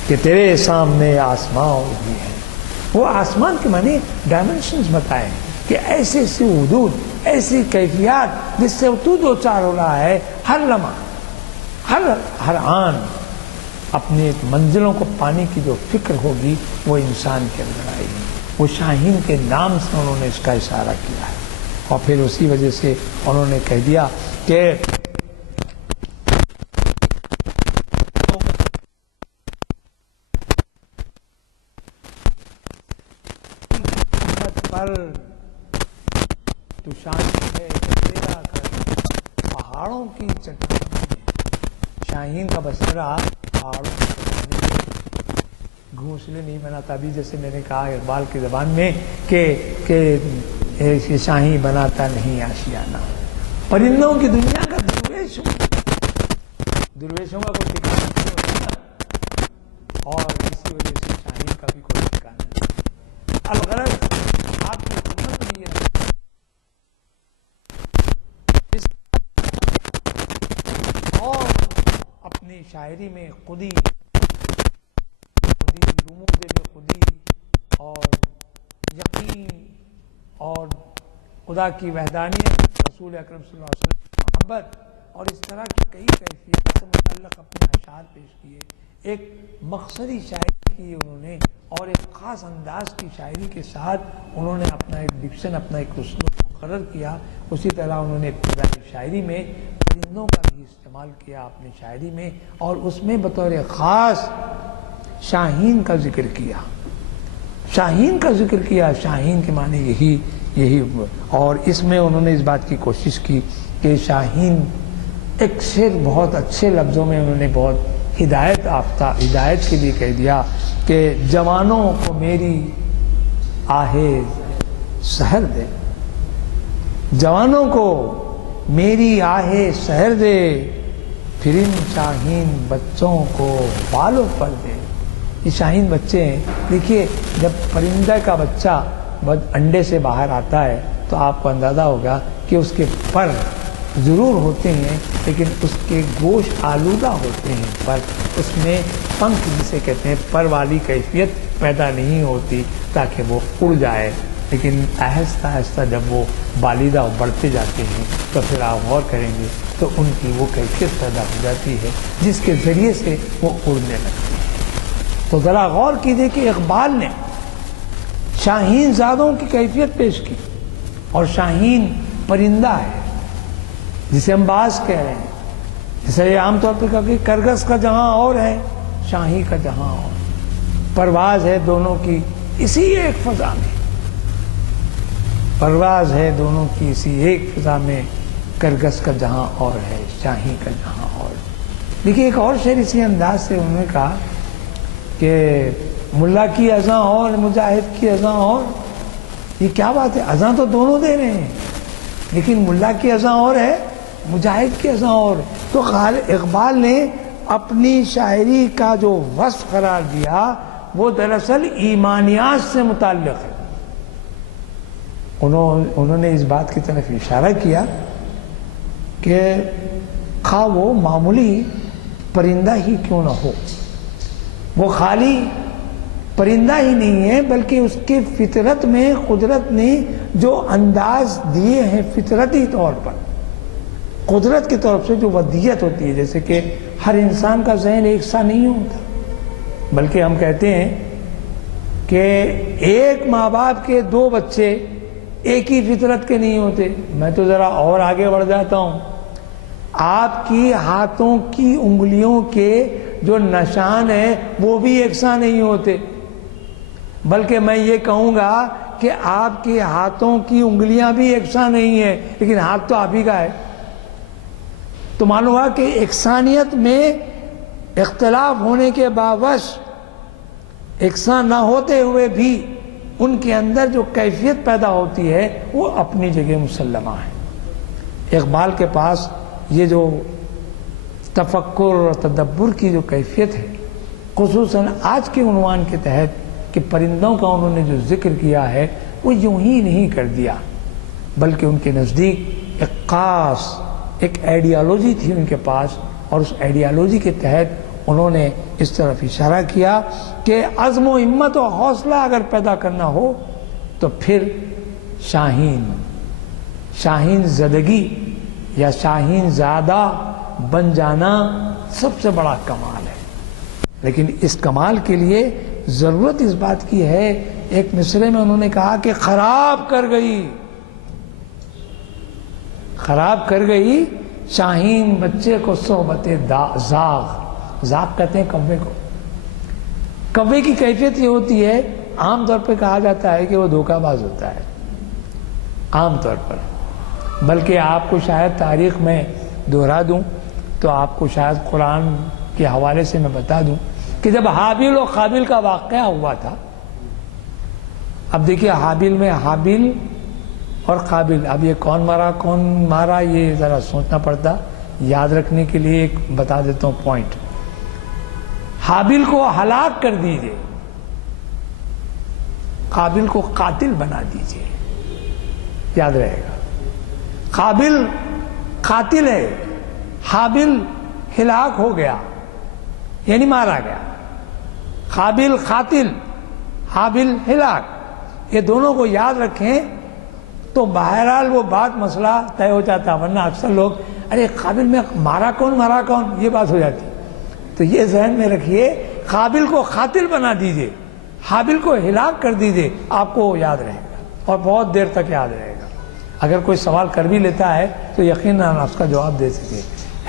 کہ تیرے سامنے آسمان بھی ہے. وہ آسمان کے معنی ڈائمینشنز بتائے کہ ایسے ایسی حدود، ایسی کیفیات جس سے تو دو چار ہو رہا ہے. ہر لمحہ، ہر آن اپنے منزلوں کو پانے کی جو فکر ہوگی وہ انسان کے اندر آئے گی. وہ شاہین کے نام سے انہوں نے اس کا اشارہ کیا ہے، اور پھر اسی وجہ سے انہوں نے کہہ دیا کہ تو شاہین ہے تیرا کر پہاڑوں کی چٹان میں. شاہین کا بسیرا پہاڑوں کی چٹان میں گھونسلے نہیں بناتا. بھی جیسے میں نے کہا اقبال کی زبان میں کہ شاہین بناتا نہیں آشیانہ. پرندوں کی دنیا کا درویش ہوں، درویشوں کا کوئی ٹھکانا نہیں ہوتا، اور اسی وجہ سے شاہین کا بھی کوئی ٹھکانا نہیں. الغرض آپ کی خدمت میں یہ اور اپنی شاعری میں خودی رموز میں خودی اور یقین اور خدا کی وحدانیت، رسول اکرم صلی اللہ علیہ وسلم کی محبت اور اس طرح کی کئی کیفیات سے متعلق اپنے اشعار پیش کیے. ایک مقصدی شاعری کی انہوں نے، اور ایک خاص انداز کی شاعری کے ساتھ انہوں نے اپنا ایک ڈکشن، اپنا ایک اسلوب مقرر کیا. اسی طرح انہوں نے ابتدائی شاعری میں پرندوں کا بھی استعمال کیا اپنی شاعری میں، اور اس میں بطور خاص شاہین کا ذکر کیا. شاہین کا ذکر کیا. شاہین کے معنی یہی اور اس میں انہوں نے اس بات کی کوشش کی کہ شاہین ایک شعر بہت اچھے لفظوں میں انہوں نے بہت ہدایت کے لیے کہہ دیا کہ جوانوں کو میری آہے سحر دے، جوانوں کو میری آہے سحر دے، پھر ان شاہین بچوں کو بالوں پر دے. یہ شاہین بچے ہیں. دیکھیے جب پرندہ کا بچہ انڈے سے باہر آتا ہے تو آپ کو اندازہ ہوگا کہ اس کے پر ضرور ہوتے ہیں لیکن اس کے گوشت آلودہ ہوتے ہیں. پر اس میں پنکھ جسے کہتے ہیں پر والی کیفیت پیدا نہیں ہوتی تاکہ وہ اڑ جائے. لیکن آہستہ آہستہ جب وہ بالیدہ بڑھتے جاتے ہیں تو پھر آپ غور کریں گے تو ان کی وہ کیفیت پیدا ہو جاتی ہے جس کے ذریعے سے وہ اڑنے لگتے ہیں. تو ذرا غور کیجیے کہ اقبال نے شاہین زادوں کی کیفیت پیش کی. اور شاہین پرندہ ہے جسے ہم باز کہہ رہے ہیں، جسے یہ عام طور پہ کہا کہ کرگس کا جہاں اور ہے، شاہی کا جہاں اور. پرواز ہے دونوں کی اسی ایک فضا میں، پرواز ہے دونوں کی اسی ایک فضا میں، کرگس کا جہاں اور ہے، شاہی کا جہاں اور. دیکھیے ایک اور شعر اسی انداز سے انہوں نے کہا کہ ملا کی اذاں اور مجاہد کی اذاں اور. یہ کیا بات ہے؟ اذاں تو دونوں دے رہے ہیں لیکن ملا کی اذاں اور ہے، مجاہد کی اذاں اور. تو اقبال نے اپنی شاعری کا جو وصف قرار دیا وہ دراصل ایمانیات سے متعلق ہے. انہوں نے اس بات کی طرف اشارہ کیا کہ خواہ وہ معمولی پرندہ ہی کیوں نہ ہو، وہ خالی پرندہ ہی نہیں ہے بلکہ اس کی فطرت میں قدرت نے جو انداز دیے ہیں فطرتی طور پر، قدرت کی طرف سے جو ودیت ہوتی ہے. جیسے کہ ہر انسان کا ذہن ایک سا نہیں ہوتا، بلکہ ہم کہتے ہیں کہ ایک ماں باپ کے دو بچے ایک ہی فطرت کے نہیں ہوتے. میں تو ذرا اور آگے بڑھ جاتا ہوں. آپ کی ہاتھوں کی انگلیوں کے جو نشان ہیں وہ بھی یکساں نہیں ہوتے، بلکہ میں یہ کہوں گا کہ آپ کے ہاتھوں کی انگلیاں بھی یکساں نہیں ہیں، لیکن ہاتھ تو آپ ہی کا ہے. تو معلوم ہوا کہ یکسانیت میں اختلاف ہونے کے باوجود یکساں نہ ہوتے ہوئے بھی ان کے اندر جو کیفیت پیدا ہوتی ہے وہ اپنی جگہ مسلمہ ہے. اقبال کے پاس یہ جو تفکر اور تدبر کی جو کیفیت ہے، خصوصاً آج کے عنوان کے تحت کہ پرندوں کا انہوں نے جو ذکر کیا ہے وہ یوں ہی نہیں کر دیا، بلکہ ان کے نزدیک ایک خاص ایک آئیڈیالوجی تھی ان کے پاس، اور اس آئیڈیالوجی کے تحت انہوں نے اس طرف اشارہ کیا کہ عزم و ہمت و حوصلہ اگر پیدا کرنا ہو تو پھر شاہین زدگی یا شاہین زادہ بن جانا سب سے بڑا کمال ہے. لیکن اس کمال کے لیے ضرورت اس بات کی ہے، ایک مصرے میں انہوں نے کہا کہ خراب کر گئی شاہین بچے کو صحبت زاغ کہتے ہیں کوے کو. کوے کی کیفیت یہ ہوتی ہے، عام طور پہ کہا جاتا ہے کہ وہ دھوکہ باز ہوتا ہے عام طور پر، بلکہ آپ کو شاید تاریخ میں دہرا دوں تو آپ کو شاید قرآن کے حوالے سے میں بتا دوں کہ جب حابیل و قابیل کا واقعہ ہوا تھا، اب دیکھیے حابیل میں حابیل اور قابل، اب یہ کون مارا یہ ذرا سوچنا پڑتا. یاد رکھنے کے لیے ایک بتا دیتا ہوں پوائنٹ. حابیل کو ہلاک کر دیجئے، قابل کو قاتل بنا دیجئے، یاد رہے گا. قابل قاتل ہے، حابیل ہلاک ہو گیا یعنی مارا گیا. قابل قاتل، حابیل ہلاک، یہ دونوں کو یاد رکھیں تو بہرحال وہ بات مسئلہ طے ہو جاتا. ورنہ اکثر لوگ ارے قابل میں مارا کون یہ بات ہو جاتی. تو یہ ذہن میں رکھیے، قابل کو قاتل بنا دیجئے، حابیل کو ہلاک کر دیجئے، آپ کو یاد رہے گا اور بہت دیر تک یاد رہے گا. اگر کوئی سوال کر بھی لیتا ہے تو یقیناً آپ اس کا جواب دے سکے.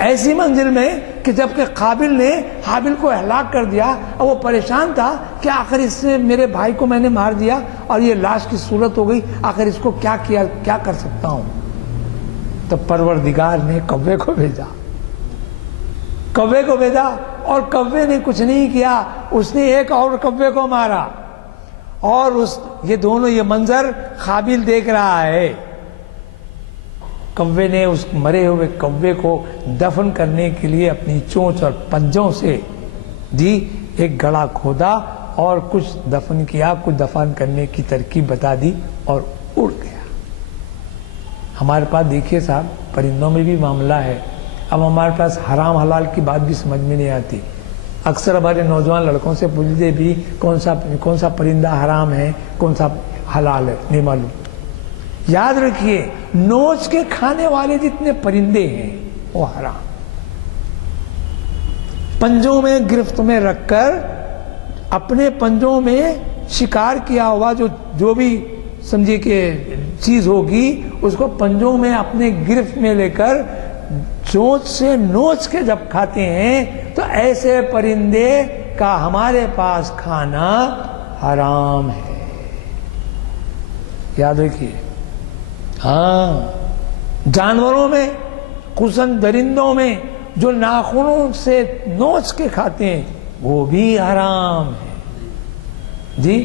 ایسی منزل میں کہ جب کہ قابل نے حابیل کو ہلاک کر دیا اور وہ پریشان تھا کہ آخر اس سے میرے بھائی کو میں نے مار دیا اور یہ لاش کی صورت ہو گئی، آخر اس کو کیا کر سکتا ہوں. تو پروردگار نے کوے کو بھیجا اور کوے نے کچھ نہیں کیا، اس نے ایک اور کوے کو مارا. اور یہ دونوں یہ منظر قابل دیکھ رہا ہے. کوے نے اس مرے ہوئے کوے کو دفن کرنے کے لیے اپنی چونچ اور پنجوں سے ایک گڑھا کھودا اور کچھ دفن کیا، کچھ دفن کرنے کی ترکیب بتا دی اور اڑ گیا. ہمارے پاس دیکھیے صاحب پرندوں میں بھی معاملہ ہے. اب ہمارے پاس حرام حلال کی بات بھی سمجھ میں نہیں آتی. اکثر ہمارے نوجوان لڑکوں سے پوچھتے بھی کون سا پرندہ حرام ہے کون سا حلال ہے، نہیں معلوم. یاد رکھیے نوچ کے کھانے والے جتنے پرندے ہیں وہ حرام. پنجوں میں گرفت میں رکھ کر اپنے پنجوں میں شکار کیا ہوا جو بھی سمجھے کہ چیز ہوگی اس کو پنجوں میں اپنے گرفت میں لے کر چونچ سے نوچ کے جب کھاتے ہیں تو ایسے پرندے کا ہمارے پاس کھانا حرام ہے. یاد رکھیے. ہاں جانوروں میں خصوصاً درندوں میں جو ناخنوں سے نوچ کے کھاتے ہیں وہ بھی حرام ہے. جی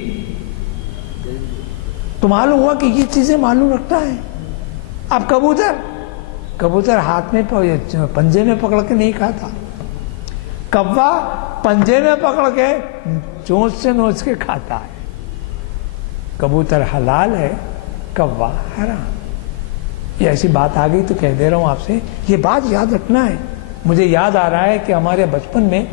تو معلوم ہوا کہ یہ چیزیں معلوم رکھتا ہے. اب کبوتر ہاتھ میں پنجے میں پکڑ کے نہیں کھاتا، کوا پنجے میں پکڑ کے چونچ سے نوچ کے کھاتا ہے. کبوتر حلال ہے، کوا حرام. یہ ایسی بات آ گئی تو کہہ دے رہا ہوں آپ سے، یہ بات یاد رکھنا ہے. مجھے یاد آ رہا ہے کہ ہمارے بچپن میں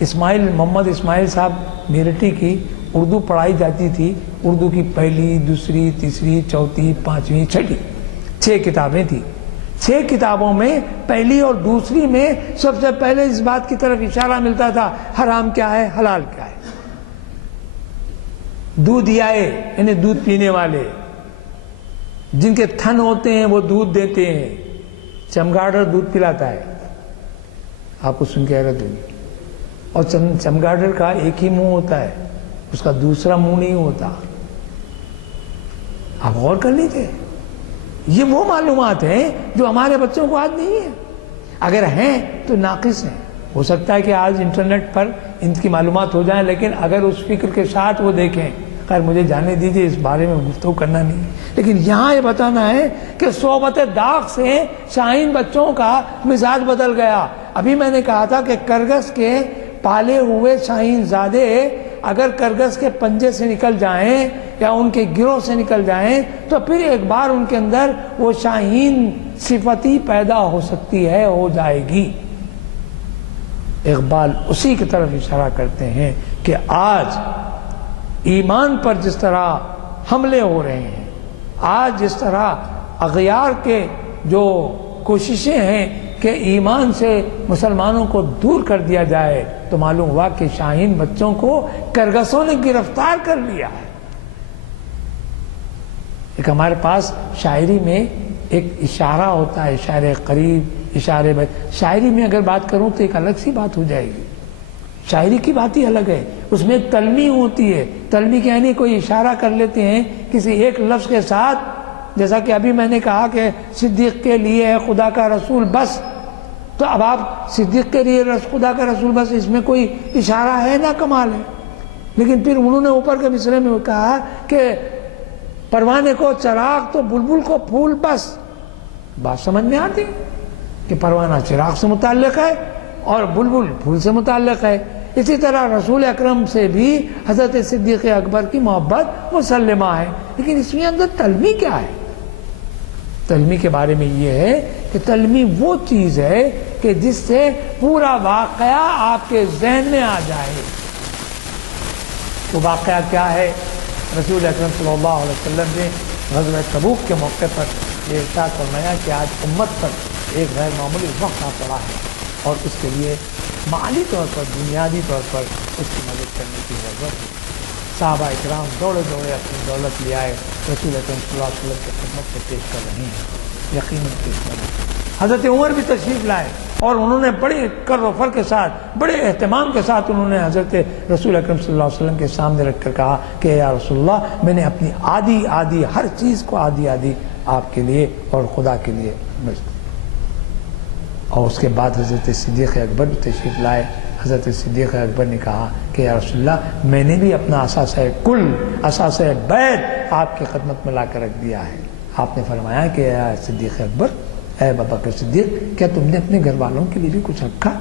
محمد اسماعیل صاحب میرٹھی کی اردو پڑھائی جاتی تھی. اردو کی پہلی، دوسری، تیسری، چوتھی، پانچویں، چھٹی 6 کتابیں تھیں. 6 کتابوں میں پہلی اور دوسری میں سب سے پہلے اس بات کی طرف اشارہ ملتا تھا حرام کیا ہے حلال کیا ہے. دودھ یائے یعنی دودھ پینے والے، جن کے تھن ہوتے ہیں وہ دودھ دیتے ہیں، چمگاڈر دودھ پلاتا ہے، آپ کو سن کے حیرت ہوگی، اور چمگاڈر کا ایک ہی منہ ہوتا ہے، اس کا دوسرا منہ نہیں ہوتا. آپ غور کر لیجیے، یہ وہ معلومات ہیں جو ہمارے بچوں کو آج نہیں ہے، اگر ہیں تو ناقص ہیں. ہو سکتا ہے کہ آج انٹرنیٹ پر ان کی معلومات ہو جائیں، لیکن اگر اس فکر کے ساتھ وہ دیکھیں، خیر مجھے جانے دیجیے، اس بارے میں گفتگو کرنا نہیں، لیکن یہاں یہ بتانا ہے کہ صحبت داغ سے شاہین بچوں کا مزاج بدل گیا. ابھی میں نے کہا تھا کہ کرگس کے پالے ہوئے شاہین زادے اگر کرگس کے پنجے سے نکل جائیں یا ان کے گروہ سے نکل جائیں تو پھر ایک بار ان کے اندر وہ شاہین صفتی پیدا ہو سکتی ہے، ہو جائے گی. اقبال اسی کی طرف اشارہ کرتے ہیں کہ آج ایمان پر جس طرح حملے ہو رہے ہیں، آج جس طرح اغیار کے جو کوششیں ہیں کہ ایمان سے مسلمانوں کو دور کر دیا جائے، تو معلوم ہوا کہ شاہین بچوں کو کرگسوں نے گرفتار کر لیا ہے. ایک ہمارے پاس شاعری میں ایک اشارہ ہوتا ہے، اشارے قریب، اشارے شاعری میں اگر بات کروں تو ایک الگ سی بات ہو جائے گی. شاعری کی بات ہی الگ ہے، اس میں ایک تلمی ہوتی ہے. تلمی یعنی کوئی اشارہ کر لیتے ہیں کسی ایک لفظ کے ساتھ، جیسا کہ ابھی میں نے کہا کہ صدیق کے لیے ہے خدا کا رسول بس، تو اب آپ صدیق کے لیے خدا کا رسول بس، اس میں کوئی اشارہ ہے نہ کمال ہے. لیکن پھر انہوں نے اوپر کے مصرعے میں کہا کہ پروانے کو چراغ تو بلبل کو پھول بس. بات سمجھ میں آتی کہ پروانہ چراغ سے متعلق ہے اور بلبل پھول سے متعلق ہے. اسی طرح رسول اکرم سے بھی حضرت صدیق اکبر کی محبت مسلمہ ہے. لیکن اس میں اندر تلمی کیا ہے؟ تلمی کے بارے میں یہ ہے کہ تلمی وہ چیز ہے کہ جس سے پورا واقعہ آپ کے ذہن میں آ جائے. وہ واقعہ کیا ہے؟ رسول اکرم صلی اللہ علیہ وسلم نے غزوہ تبوک کے موقع پر یہ ارشاد فرمایا کہ آج امت پر ایک غیر معمولی وقت آ پڑا ہے اور اس کے لیے مالی طور پر، بنیادی طور پر اس کی مدد کرنے کی ضرورت ہے. صحابہ اکرام دوڑے دوڑے اپنی دولت لے آئے، رسول اکرم صلی اللہ علیہ وسلم کی خدمت میں پیش کر رہے ہیں. یقیناً پیش کر رہے ہیں. حضرت عمر بھی تشریف لائے اور انہوں نے بڑے کر و فر کے ساتھ، بڑے اہتمام کے ساتھ انہوں نے حضرت رسول اکرم صلی اللہ علیہ وسلم کے سامنے رکھ کر کہا کہ یا رسول اللہ، میں نے اپنی آدھی ہر چیز کو آدھی آپ کے لیے اور خدا کے لیے. اور اس کے بعد حضرت صدیق اکبر بھی تشریف لائے. حضرت صدیق اکبر نے کہا کہ یا رسول اللہ، میں نے بھی اپنا اثاثہ کل، اثاثہ بیت آپ کی خدمت میں لا کر رکھ دیا ہے. آپ نے فرمایا کہ یا صدیق اکبر، اے ابو بکر صدیق، کیا تم نے اپنے گھر والوں کے لیے بھی کچھ رکھا؟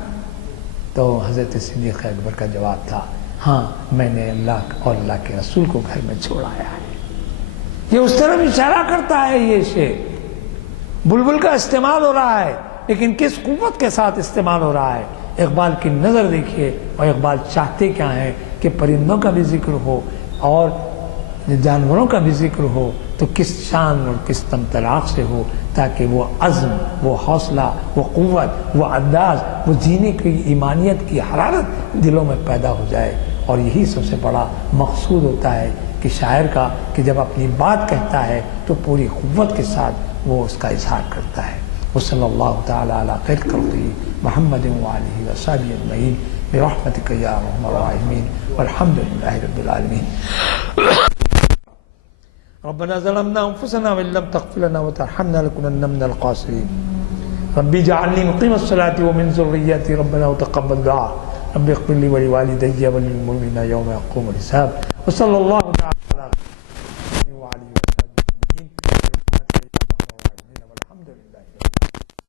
تو حضرت صدیق اکبر کا جواب تھا، ہاں میں نے اللہ اور اللہ کے رسول کو گھر میں چھوڑایا ہے. یہ اس طرف اشارہ کرتا ہے. یہ شعر بلبل کا استعمال ہو رہا ہے، لیکن کس قوت کے ساتھ استعمال ہو رہا ہے. اقبال کی نظر دیکھیے، اور اقبال چاہتے کیا ہیں کہ پرندوں کا بھی ذکر ہو اور جانوروں کا بھی ذکر ہو، تو کس شان اور کس تمطراق سے ہو، تاکہ وہ عزم، وہ حوصلہ، وہ قوت، وہ انداز، وہ جینے کی ایمانیت کی حرارت دلوں میں پیدا ہو جائے. اور یہی سب سے بڑا مقصود ہوتا ہے کہ شاعر کا، کہ جب اپنی بات کہتا ہے تو پوری قوت کے ساتھ وہ اس کا اظہار کرتا ہے. وصلی اللہ تعالی علی خیر خلقہ محمد وآلہ وصحبہ اجمعین برحمتک یا ارحم الراحمین والحمد للہ رب العالمین. ربنا ظلمنا انفسنا وان لم تغفر لنا وترحمنا لنكونن من الخاسرين. رب اجعلني مقيم الصلاة ومن ذريتي ربنا وتقبل دعاء. رب اغفر لي ولوالدي وللمؤمنين يوم يقوم الحساب. وصلى الله تعالى على محمد وعلى